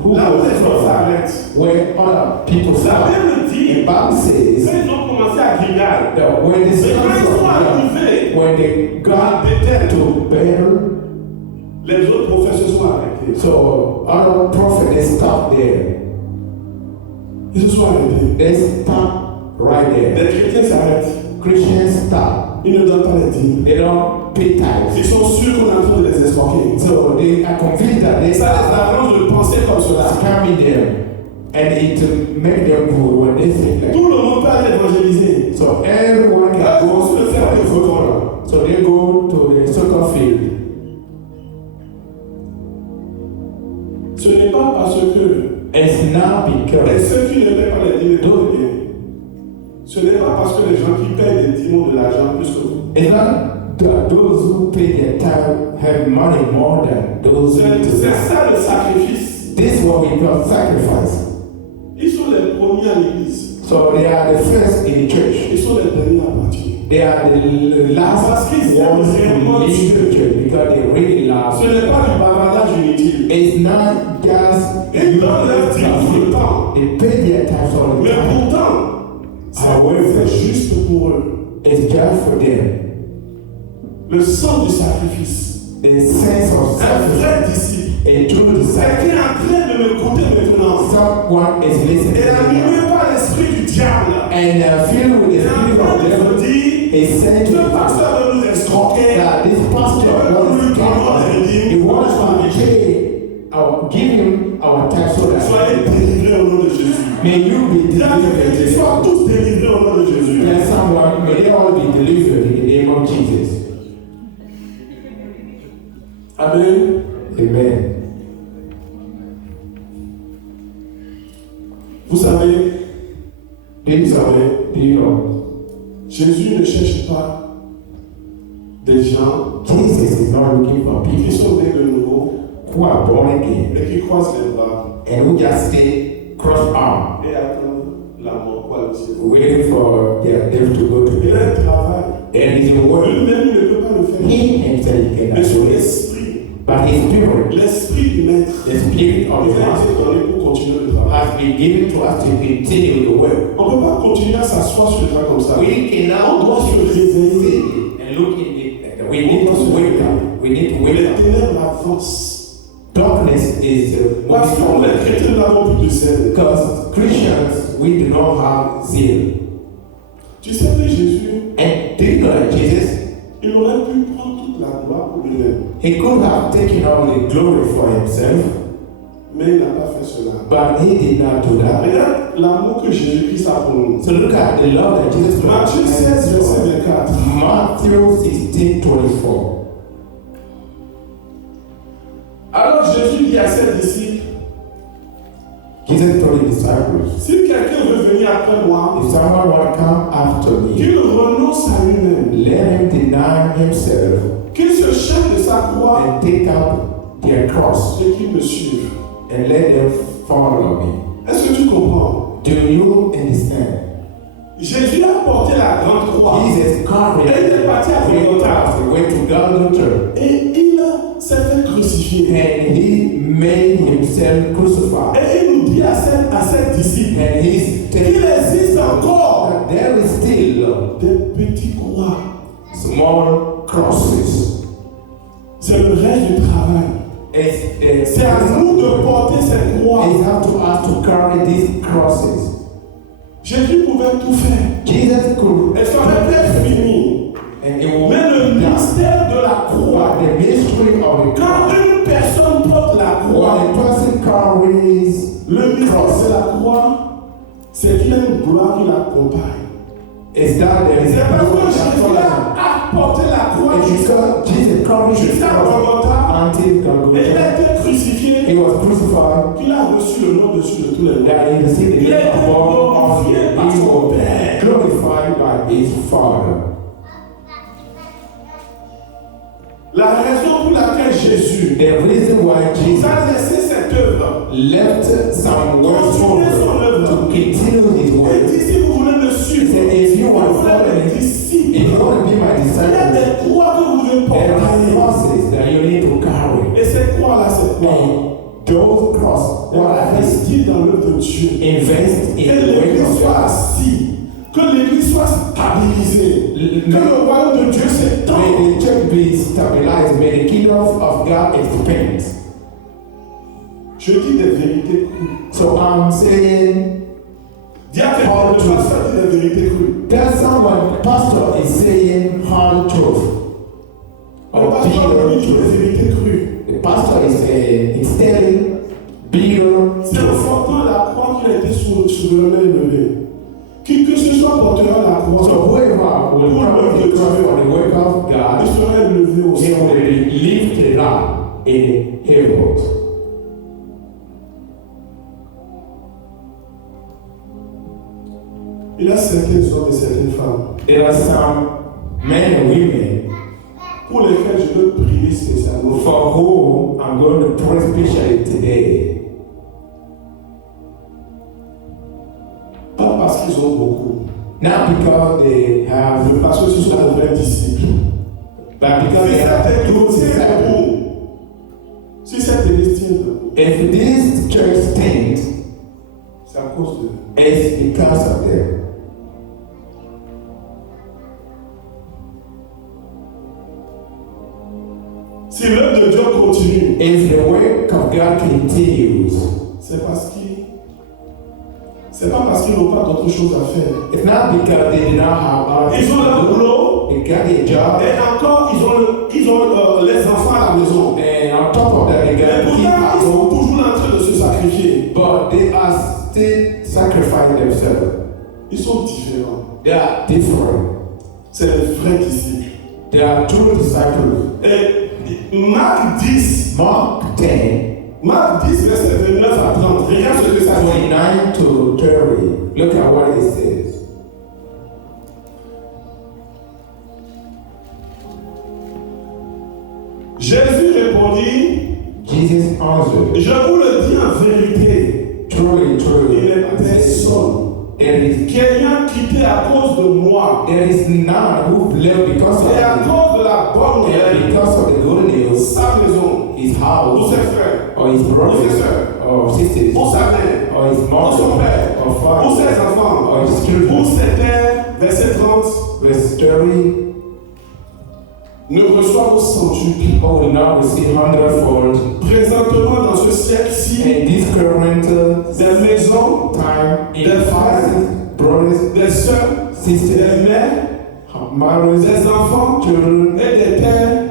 who Là où les goes gens far s'arrêtent. where other people La stop. Bible The dit, Bible quand says ils ont commencé à Gilgal, that when the mais quand ils sons sont of God, arrivés when they got to Bethel, les autres prophètes se sont arrêtés. so other prophets they stopped there. Ils se sont arrêtés. They stop right there. Les chrétiens s'arrêtent. Christians stop. Ils ne donnent pas les dîmes. They don't pay tithes. Ils sont sûrs qu'on est en train de les escroquer. So they are convinced that they Ça les start arrange de penser comme cela. scamming them, and it make them good when they think like. Tout le monde peut aller évangéliser. So everyone can go Go se faire des photos. So they go to the soccer field. Ce n'est pas parce que It's not et because ceux qui ne paient pas les dîmes de bien. Ce n'est pas parce que les gens qui paient des dîmes ont de l'argent plus que vous. it's not that those who pay their time have money more than those who C'est do. ça le sacrifice. This is what we call sacrifice. Ils sont les premiers à l'église. So they are the first in the church. Ils sont les derniers à partir. They are the last Parce qu'ils aiment ones vraiment to leave the Dieu. church because they really love. Ce n'est pas du bavardage inutile. It's not just Ils donnent leur dîme tout le temps. they pay their tax all the Mais time. pourtant, c'est juste pour eux. It's just for them. Le sens du sacrifice. The sense of Un sacrifice. vrai disciple. A true disciple. Quelqu'un est en train de m'écouter maintenant. Someone is listening Et to animé me par l'esprit du diable. and filled with Il the est en spirit train of de the vous devil dire, is saying to ce the pastor pasteur veut nous escroquer. that this pastor wants to he wants to give him our tax so that Soyez délivrés au nom de Jésus. may you be Il y a quelqu'un qui soit delivered. tous délivrés au nom de Jésus. Let someone, may they all be delivered in the name of Jesus. Amen. Amen. Vous savez, Do you know? Jésus ne cherche pas des gens Jesus is not looking for qui people sont nés de nouveau who are born again et qui croisent les bras and who just stay cross-armed, et attendent la mort pour aller au ciel. waiting for their death to go to Il a heaven. un travail. And it's a work. Lui-même, il ne peut pas le faire. He himself cannot Mais son do it. esprit, But his spirit, l'esprit du maître, the spirit of il the a master, été donné pour continuer le travail. has been given to us to continue the work. On ne peut pas continuer à s'asseoir sur le travail comme ça. We cannot doit se sit réveiller. and look in it. We need to wake up. We need to wake Les up. ténèbres avancent. Darkness is Parce que nous, les moving chrétiens, nous n'avons plus de zèle. because Christians, we do not have zeal. Tu sais que Jésus, And do you know that Jesus, il aurait pu prendre toute la gloire pour lui-même. he could have taken all the glory for himself, Mais il n'a pas fait cela. but he did not do that. Regarde l'amour que Jésus-Christ a pour nous. So look at the love that Jesus Matthieu 16, verset 24. Matthew 16:24. Alors Jésus dit à ses disciples, Jesus told the disciples, si quelqu'un veut venir après moi, if someone want to come after me, qu'il renonce à lui-même, let him deny himself qu'il se charge de sa croix and take up their cross et qu'il me suive. and let them follow me. Est-ce que tu comprends? Do you understand? Jésus a porté la grande croix Jesus carried et il est parti à the Golgotha. cross, he went to Golgotha, Et il s'est fait crucifier. and he made himself crucified. Et il nous dit à ses disciples And he's qu'il telling existe encore that there is still des petits croix small crosses C'est à nous de porter cette croix. It's up to us to carry these crosses. Jésus pouvait tout faire. Jesus could, Elle serait peut-être finie. and it will Mais le be done. mystère de la croix, But the mystery of the quand cross, une personne porte la croix, when a person carries le mystère de la croix, c'est qu'il y a une gloire qui l'accompagne. is that there is C'est a parce que glory that Jésus follows him. a porté la croix It's because Jesus carried his jusqu'à cross Golgotha. until Et il a Golgotha. été crucifié. He was crucified, Il a reçu le nom dessus de tous les noms. that he received the Il a name été above all glorifié names. par He son was Père. glorified by his Father. La raison pour laquelle Jésus The reason why Jesus a laissé cette œuvre, left some works for continuer son œuvre, to continue his et work. dit si vous voulez me suivre, He said, if you want to vous follow voulez me, être disciple, if you want to be my il y a disciple, des croix que vous devez there are porter. crosses that you need to carry. Et ces croix-là, c'est quoi? And those crosses, what are they? Investir dans l'œuvre de Dieu. Invest Que in the work l'Église of soit God. assise, que l'Église soit stabilisée, que le royaume de Dieu s'étende. May the church be stabilized. May the kingdom of God expand. Je dis des vérités crues. So I'm saying, Dis à quelqu'un de pasteur dit des vérités crues. tell someone, pastor is saying hard truth. Le Or pasteur bitter dit des truth. vérités crues. The pastor is saying, he's telling bitter C'est en truth. portant la croix qu'il a été souverainement élevé. Qui que ce soit portera la croix, So whoever will carry the cross for the work of il God, sera élevé au he ciel. will be lifted up in heaven. Il y a certains hommes et certaines femmes There are some men and women pour lesquels je veux prier spécialement. for whom I'm going to pray specially today. Pas parce qu'ils ont beaucoup, Not because they have, mais parce que ce sont de vrais disciples. but because Si they are cette true église tient disciples. debout, si cette église tient debout, If this church stands, c'est à cause de it's because of them. Si l'œuvre de Dieu continue, If the work of God continues, c'est pas parce qu'ils n'ont pas d'autre chose à faire. it's not because they did not have other Ils ont leur things to do. boulot They got their job, et encore ils ont les enfants à la maison. and on top of that, they Et got to keep pourtant, at ils sont home, toujours en train de se sacrifier. but they are still sacrificing themselves. Ils sont différents. They are different. C'est les vrais disciples. They are true disciples. Et Marc 10, Mark 10, Marc 10, verset 29 à 30. Regarde ce que ça dit. 29 to 30. Look at what it says. Jésus répondit, Jesus answered, je vous le dis en vérité, truly, il truly, n'est I say, personne there qui ayant quitté à cause de moi is none who live because of et à me, cause de la bonne and nouvelle, because of the good news, sa maison, his pour house, ses frères, or his brothers, or sisters, pour sa mère, or his pour son mother, père, or pour ses father, enfants, or his pour children. ses terres, verset 30, Verse 30, ne reçoit au centuple. people will now receive hundredfold. Présentement dans ce siècle-ci, In this current des maisons, time, in The fathers, brothers, des sœurs, sisters, des mères, mothers, des enfants children, et des pères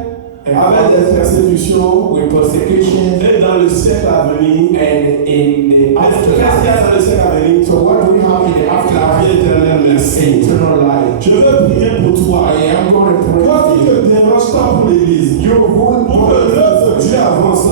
avec des persécutions with persecution, et dans le siècle à venir. and in the Qu'est-ce qu'il y afterlife. a dans le siècle à venir? So what do we have in the La afterlife? vie éternelle, merci. Eternal life. Je veux prier pour toi. I am going to pray Toi for qui you. te déranges pas pour l'église, You who pour que l'œuvre de Dieu avance,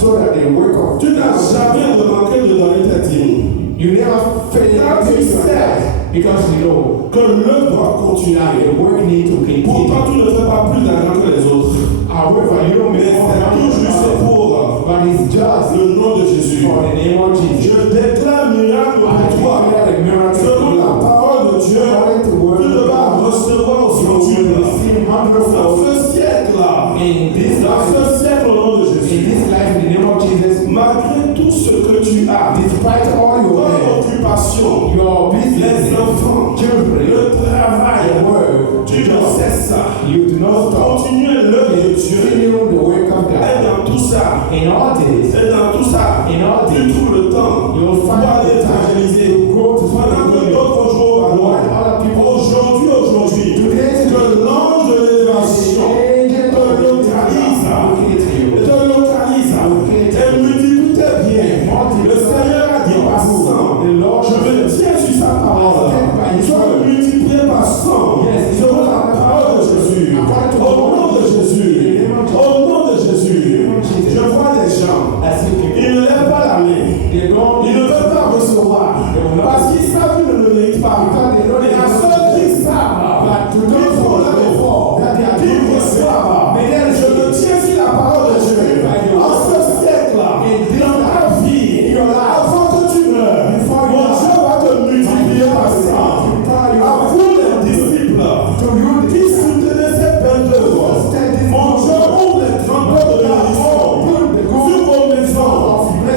so that the work of tu n'as jamais manqué de donner ta dîme. you never fail Quand to tu your sais life because you know que l'œuvre doit continuer. the work need to Pourtant, continue. tu ne fais pas plus d'argent que les autres. However, you don't Mais make more c'est money tout than juste others, pour but it's just le nom de Jésus. for the name of Jesus. Je déclare miracle I pour toi. declare the miracle Selon la to parole de Dieu, According to the word tu of vas God, recevoir au you will centuple. receive Dans hundredfold ce siècle-là, in this dans life. ce siècle au nom de In Jésus, this life, in the name of Jesus, malgré tout ce que tu as, despite all your ton pain, occupation, your business, les enfants, children, le travail, your work, tu ne cesses ça. you do not stop. Continuez l'œuvre de Dieu. Continue the work of Et God. dans tout ça, In all this, Et dans tout ça, in all tu this, trouves le temps you will pour find aller the time évangéliser. to go to Pendant que d'autres vont jouer au ballon. other people. Aujourd'hui, que l'ange de l'élévation te localise, et multiplie tes biens. Le Seigneur a dit par 100. Je me tiens sur sa parole. Je veux multiplier par 100. Selon la parole de Jésus. Au nom de Jésus. Au nom de Jésus. Je vois des gens. Ils ne lèvent pas la main. Ils ne veulent pas recevoir. Parce qu'ils savent qu'ils ne le méritent pas. Et à ceux qui savent qu'ils font leur effort, qu'ils reçoivent. Je me tiens sur la parole de Dieu. En ce siècle, dans ta vie, avant que tu meurs, mon Dieu va te multiplier par 100. À vous les disciples qui soutenaient cette peine, mon Dieu ouvre les tremblements de bénédiction sur vos maisons,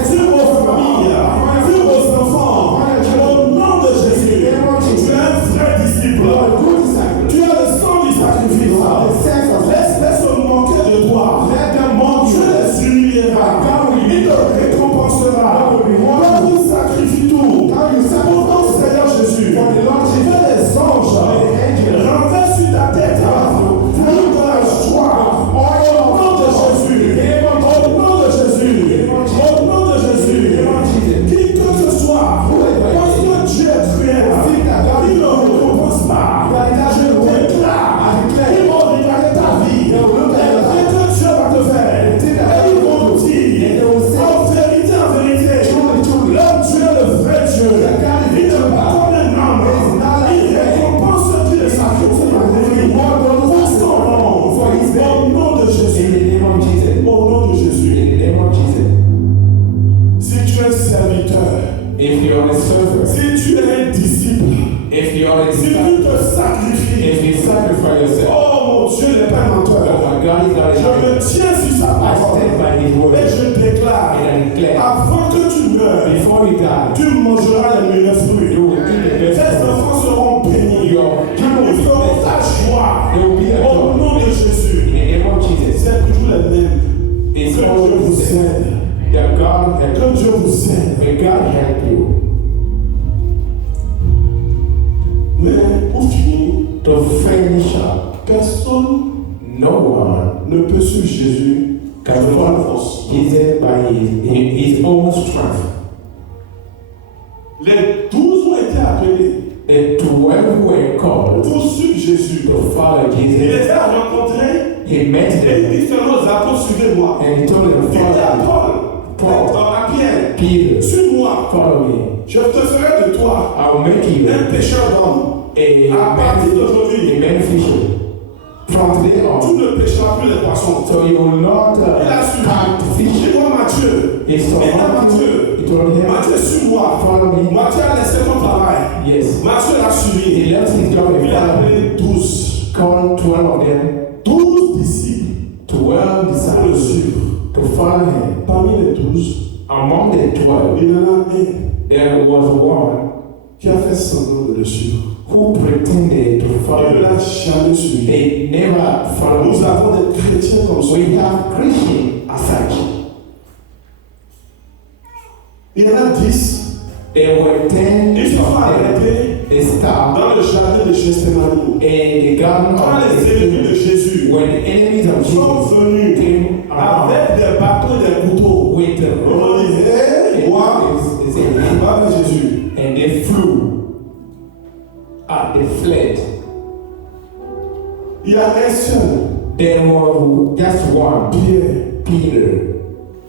sur vos familles, sur vos enfants. Au nom de Jésus, tu es un vrai disciple. Tu as le sang du sacrifice. Laisse se moquer de toi. Mon Dieu les humiliera. Il te récompensera. Quand tu sacrifies tout pour ton Seigneur Jésus, tu fais des anges renversent sur ta tête. Nous de la joie. Au nom de Jésus. Au nom de Jésus. Au nom de Jésus. Qui que ce soit, parce que Dieu est cruel, il ne récompense pas. Je déclare, ils vont regarder ta vie. Et que Dieu va te faire. Et ils vont te dire, en vérité, l'homme Dieu est le vrai Dieu. Il ne pas comme un homme. Il récompense ceux qui le sacrifient. Pour son nom. Au nom de Jésus. Au nom de Jésus. Si tu es serviteur, If you are a servant, si tu es un disciple, if you are a si disciple, tu te sacrifies, if you sacrifice yourself, oh mon Dieu n'est pas oh menteur. my God is not Je a me tiens sur sa I parole stand by his et word. je déclare, And I declare, avant que tu meurs, before you die, tu mangeras les meilleurs fruits. you will eat the Tes best. enfants seront bénis. Your children Ils will feront be ta blessed. joie. They will be a Au nom joy. de Jésus. In the name of Jesus, C'est toujours les mêmes. it's Que Dieu always vous the same. aide. That God help Que Dieu vous aide. you. May God help you. Mais pour finir, To finish up, personne no one ne peut suivre Jésus can de la follow force. Jesus by his own strength. Les 12 ont été appelés The 12 were called pour suivre Jésus. to follow Il Jesus. les a rencontrés He met et them il dit seulement aux apôtres, suivez-moi. and he told them, Il dit à follow Paul, à Pierre, Peter, suis-moi. follow me. Je te ferai de toi I'll make you un pécheur d'hommes. À partir d'aujourd'hui, a man fisher. From today tu on, ne pêcheras plus les poissons. so you will not Il a su. catch fish. Il voit Matthieu. He saw Il a Matthew. Matthieu. He told him, Matthieu, suis-moi. follow me. Matthieu a laissé son travail. Yes. Matthieu l'a suivi. He left his job and Il a followed him. appelé 12. Called 12 of them, 12 disciples 12 pour le disciples suivre. to follow him. Parmi les 12, Among the 12, il y en a un there was one qui a fait semblant de le suivre. who pretended to Il ne follow. l'a jamais suivi. They never followed Nous him. avons des chrétiens comme ça. We have Christians as such. Il y en a 10. There were 10 Ils se sont of them. arrêtés They stopped dans le jardin de Gethsémani. in the garden Quand of les ennemis de Jésus when the enemies of sont Jesus venus came around avec des bateaux et des couteaux, with the on dit, hé, moi, they said, je vais avec Jésus. and they flew. They fled. Il y a un seul, There was just one, Pierre, Peter,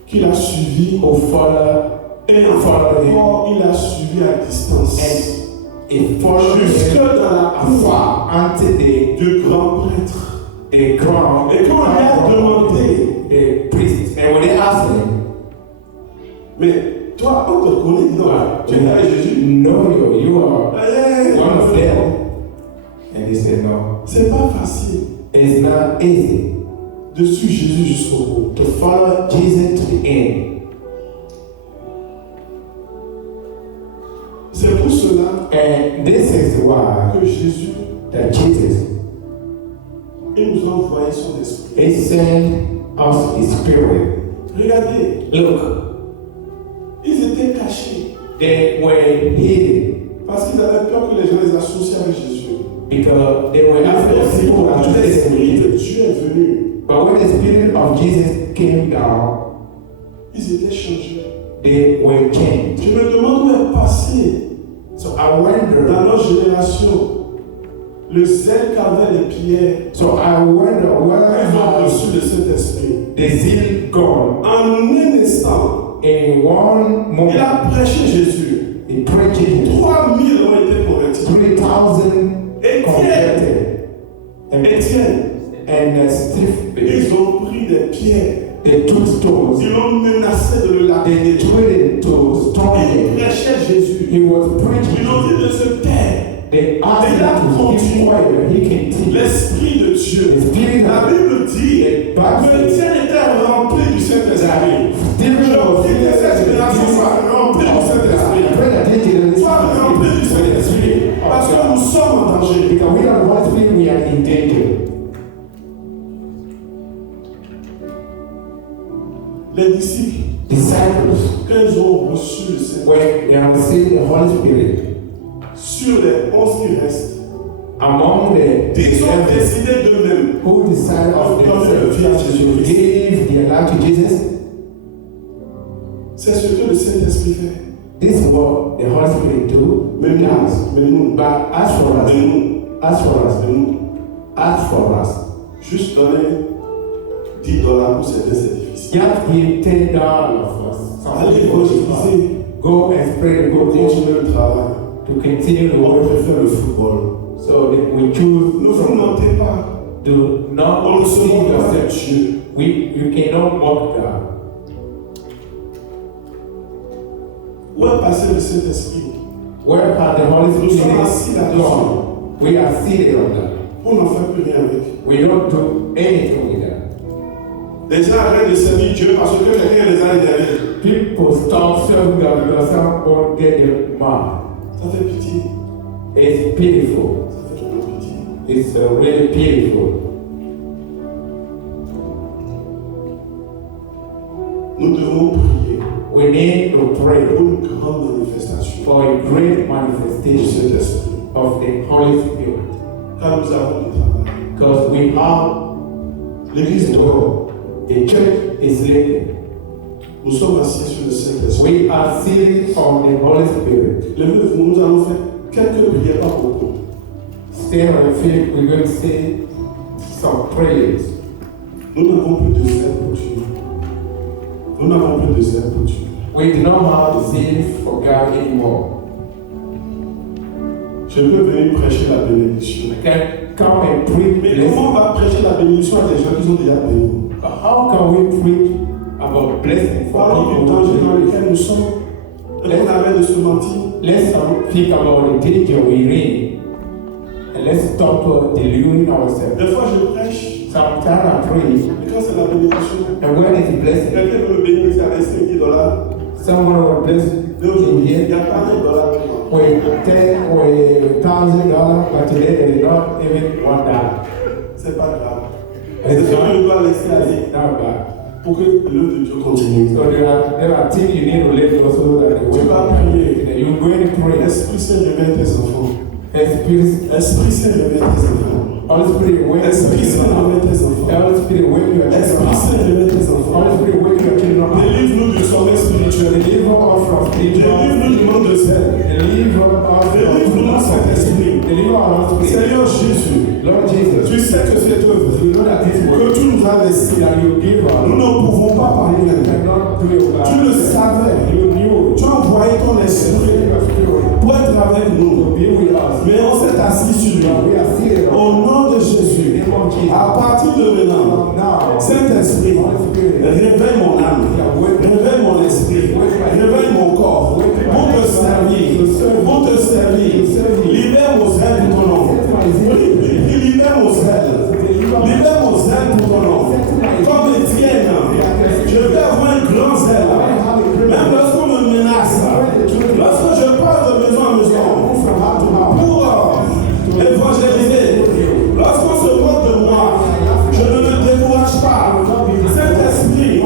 qui l'a suivi. who followed Et Follow him. encore, il a suivi à distance. and he followed Jusque him dans la cour afar until du grand prêtre. the crown. Et quand on lui a demandé, The priest, and when they asked him, mais toi, on te connaît, dis donc, tu es avec Jésus. no, you are Allez, one of them. And he said, no, c'est pas facile it's not easy de suivre Jésus jusqu'au bout. to follow Jesus to the end. C'est pour cela And this is why que Jésus, that Jesus, il nous a envoyé son esprit. he sent us his spirit Regardez, Look, ils étaient cachés they were hidden parce qu'ils avaient peur que les gens les associent avec Jésus. because they were Mais afraid of people quand associated l'Esprit with de him. Dieu est venu, But when the Spirit of Jesus came down, ils étaient changés. they were changed. Je me demande où est passé So I wonder, dans notre génération le zèle qu'avaient les pierres. so I wonder Ils ont where reçu le Saint-Esprit. the zeal gone. En un instant, In one il moment, a prêché Jésus. he preached it. 3000 ont été convertis. 3,000 Étienne, converted. And, Étienne, and Stephen, ils ont pris des pierres. they took stones. Ils l'ont menacé de le lapider. They tried to stone Il him. prêchait Jésus. He was Ils preaching. ont dit de se taire. They asked him to keep quiet. He continued. L'Esprit de Dieu. The Spirit La of Bible dit the que Bible. Étienne était rempli du Saint-Esprit. Stephen Je was prie que cette génération soit remplie du Saint-Esprit. I pray that this generation Soit remplie du Saint-Esprit. Parce que nous sommes en danger. because we are the Holy Spirit, we are in danger. Les disciples, Disciples, quand ils ont reçu le Saint-Esprit, when they have received the Holy Spirit, sur les 11 qui restent, among the ils ont 11 décidé d'eux-mêmes. who decided of themselves to give their life to Jesus, C'est ce que le Saint-Esprit fait. this is what the Holy Spirit do. Mais nous, But as for us, mais nous, as for us, juste donner $10 pour certains, c'est difficile. just give $10 of us. Allez évangéliser, Go and spread the pour good news continuer le travail. to continue the On work. préfère le football. So that we choose Ne vous mentez pas. do On not ne se deceive moque pas de yourself. Dieu. You cannot mock God. Où est passé le Saint-Esprit? Where has the Holy Nous sommes assis Spirit là-dessus. gone? We are seated on that. On n'en fait plus rien avec. We don't do anything with that. Les gens arrêtent de servir Dieu parce que quelqu'un les a énervés. People stop serving God because someone get their mad. Ça fait pitié. It's pitiful. Ça fait vraiment pitié. It's really pitiful. Nous devons prier We need to pray pour une grande manifestation for a great du manifestation Saint-Esprit. of the Holy Spirit. Car nous avons du travail. Because we have L'église dort. the church is living. Nous sommes assis sur le Saint-Esprit. We are seated on the Holy Spirit. Levez-vous, nous allons faire quelques prières, pas beaucoup. Stay on your feet, we're going to say some prayers. Nous n'avons plus de zèle pour Dieu. Nous n'avons plus de zèle pour Dieu. We do not have zeal for God anymore. Je peux venir prêcher la bénédiction. We can come and preach Mais blessing. comment on va prêcher la bénédiction à des gens qui sont déjà bénis? But how can we preach about blessing for Parlons du people danger dans who lequel nous sommes. Et qu'on arrête de se mentir. Let's think about the danger we're in and let's stop deluding ourselves. Des fois, je prêche. Sometimes I pray, Et quand c'est la bénédiction, and when it's blessing, quelqu'un veut me bénir, c'est avec $5. someone will bless Mais in aujourd'hui, il here n'y a pas $1 pour moi. with $10 or $1,000, but today there is not even $1. C'est pas grave. It's C'est que je dois laisser aller not bad. pour que l'œuvre de Dieu continue. So there are things you need to live also that the Tu way vas prier. you're going to pray. Esprit Saint, réveille tes enfants. Spirit, Esprit Saint, réveille tes enfants. Holy Spirit, wake Esprit Saint, réveille tes enfants. Holy Spirit, wake your Esprit children up. Saint, réveille tes enfants. Holy Spirit, wake your children up. Délivre-nous du sommeil spirituel. Deliver us from spiritual. Délivre-nous du manque de zèle. Deliver us Délivre-nous, from Saint-Esprit. Deliver our spirit. Seigneur Jésus, Lord Jesus, tu sais que cette œuvre you know that this que work tu nous as laissée, that you give us, nous ne pouvons pas par you nous-mêmes. cannot do it by Tu le savais. You knew. Tu as envoyé ton You esprit send your spirit pour être avec to nous. be with us. Mais on s'est assis sur lui. We are seated on Au nom de the Jésus, name of Jesus. à partir de maintenant, From now, Saint-Esprit, Holy Spirit, réveille mon âme, réveille mon esprit, réveille mon corps, pour te servir, pour te servir. Libère mon zèle pour ton nom. Libère mon zèle. Libère mon zèle pour ton nom. Comme Étienne, je vais avoir un grand zèle. Même lorsqu'on me menace, lorsque je pars de maison en maison, pour évangéliser, lorsqu'on se moque de moi, je ne me décourage pas. Saint-Esprit,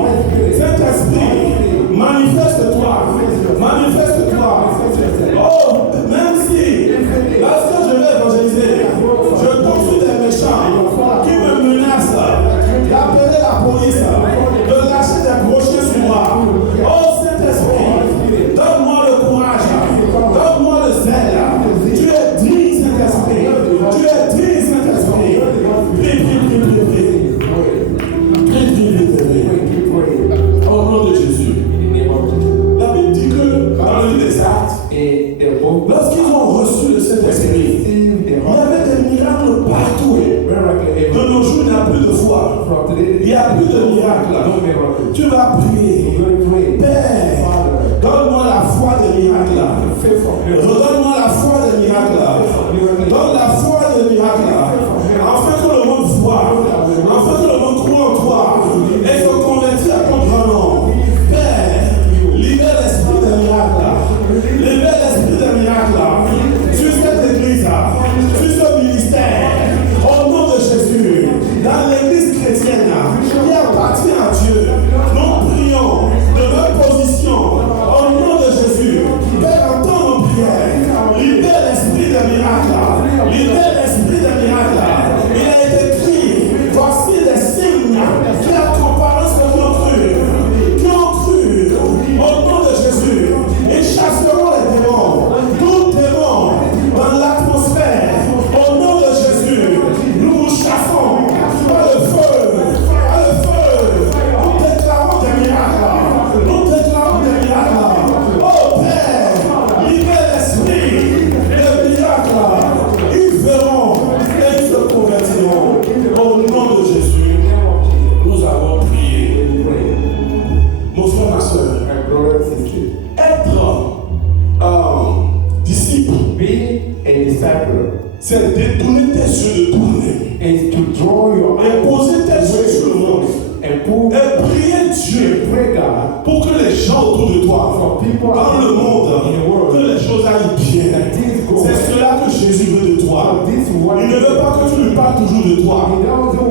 disciple c'est détourner tes yeux de toi-même. is to draw your Et eyes poser tes yeux sur le monde. and put Et prier Dieu pray God pour que les gens autour de toi, for people dans le monde, in the world que les choses aillent bien. that things go C'est cela que Jésus veut de toi. this one. Il ne veut pas que tu lui parles toujours de toi.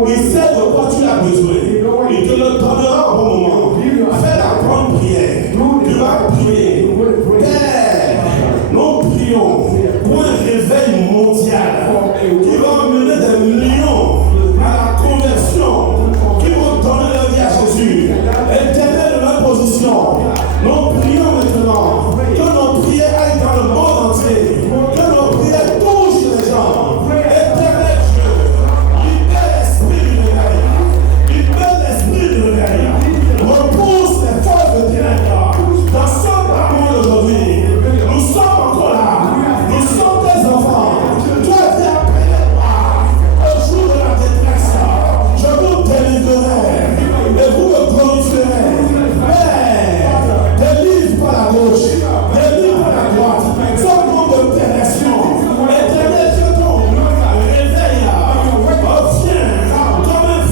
Il sait de quoi tu as besoin. Il te le donnera au bon moment. Fais la grande prière. Tu vas prier. Père, nous prions pour un réveil mondial qui va amener des millions à la conversion, qui vont donner leur vie à Jésus. Éternel de leur position. Nous prions maintenant que nos prières aillent dans le monde entier. Que nos prières touchent les gens. Éternel Dieu, libère l'esprit du réveil. Libère l'esprit du réveil. Repousse les forces de ténèbres. Dans ce moment aujourd'hui, nous sommes encore là. Nous sommes tes enfants. Toi, tu as payé le droit. Au jour de la détresse, je vous délivrerai. Et vous me glorifierez. Père, délivre par la gauche. Délivre par la droite. Ce monde de perversion. Éternel Dieu, ton réveil là. Viens comme un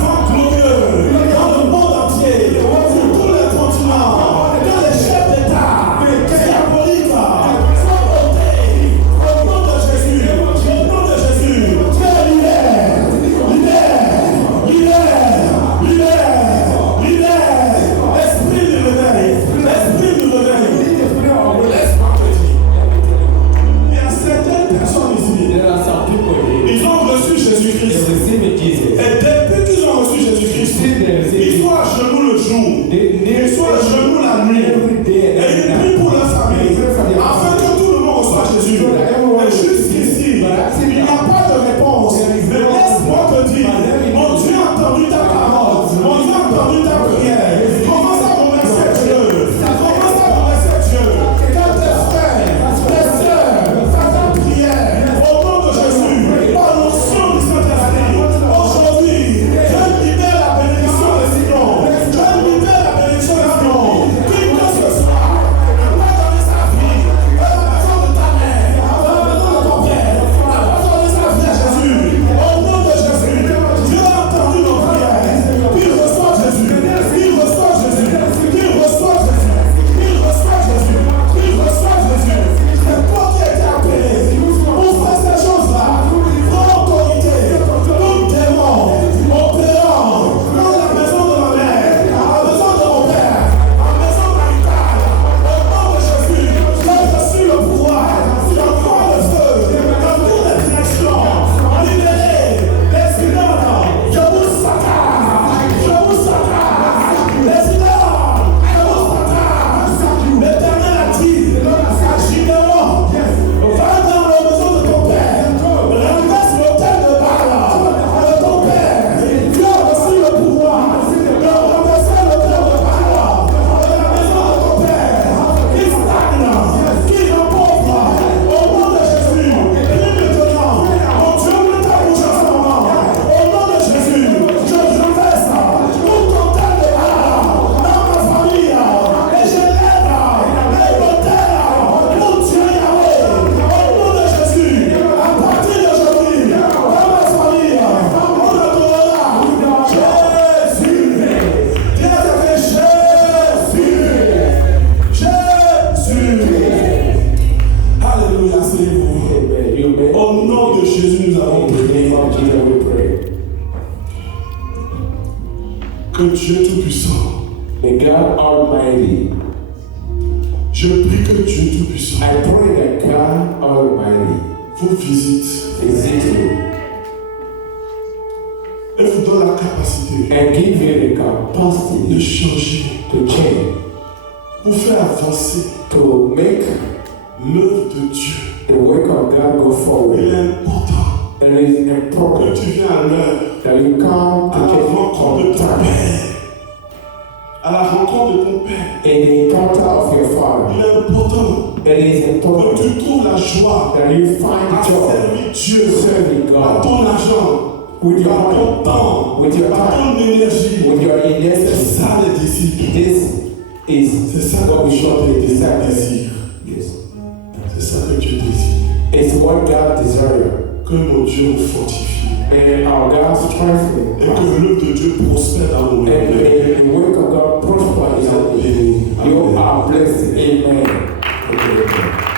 vent glorieux dans le monde entier, sur tous les continents, que les chefs d'État diaboliques soient ôtés au nom de Jésus. Au nom de Jésus, Père, libère, esprit du réveil, laisse-moi te dire. Il y a certaines personnes ici, There are some people here. ils ont reçu They Jésus-Christ. receive Jesus. Et depuis qu'ils ont reçu Jésus-Christ, ils sont à genoux le jour, ils sont à genoux la nuit, et ils prient pour leur famille, afin que tout le monde reçoive Jésus. Et jusqu'ici, il n'y a pas de réponse. Mais laisse-moi te dire, mon Dieu a entendu ta parole, mon Dieu a entendu ta prière. Commence à remercier Dieu. Commence à remercier Dieu. Quand tes frères, tes sœurs, font ta prière, au nom de Jésus, par l'onction du Saint-Esprit, aujourd'hui, je libère la bénédiction de Sion. Je libère la bénédiction de Sion. Qui que ce soit, va donner sa vie à la maison de ta mère, à la maison de ton père, va donner sa vie à Jésus. Au nom de Jésus, Dieu a entendu nos prières. Qu'il reçoit Jésus. Qu'il reçoit Jésus. Qu'il reçoit Jésus. Qu'il reçoit Jésus. Qu'il reçoit Jésus. C'est toi qui as été appelé pour faire ces choses-là. Prends autorité. Tout démon opérant dans la maison de ma mère, à la maison de mon père, à la maison maritale. Au nom de Jésus, j'ai reçu le pouvoir. J'envoie le feu dans toutes les directions. Libérez les silents. Je vous saccage. Je vous saccage. Les silents. Je vous saccage. L'Éternel a dit à Gideon, va dans la maison de ton père. Renverse l'autel de Baal de ton père. Tu as reçu le pouvoir de renverser l'autel de Baal de la maison de ton père. Qui stagne, qui est pauvre. Au nom de Jésus, prie maintenant. Mon Dieu, ne t'a bougé en ce moment. Au nom de Jésus, je renverse tout autel de Baal dans ma famille. Et je lève l'autel pour Dieu Yahweh. Au nom de Jésus, à partir d'aujourd'hui, dans ma famille, on adorera Jésus. Viens avec Jésus. Alléluia, c'est vous. Au nom de Jésus, nous avons prié. Que Dieu Tout-Puissant, May God Almighty, je prie que Dieu Tout-Puissant I pray that God Almighty vous visite visit you et vous donne la capacité and give you the de capacity changer, to change, pour faire avancer to make l'œuvre de Dieu. the work of God go Il forward. est important And it is important que tu viennes à l'heure, that you come à to la church rencontre de on ton time Père. À la rencontre de ton Père. in the encounter of your Father. Il est important It is que important tu trouves la joie that you à find joy servir Dieu serving par God ton argent, with your par ton money, temps, with your par time, ton énergie. with your C'est industry. ça les disciples. This is C'est ça what qu'on we chante should les desire. désirs. Yes. C'est ça que Dieu désire. It's what God desires. Que mon Dieu nous fortifie. And our God strengthens Et que l'œuvre de Dieu prospère dans nos and mains. the work of God prosper in our lives. You are blessed. Amen.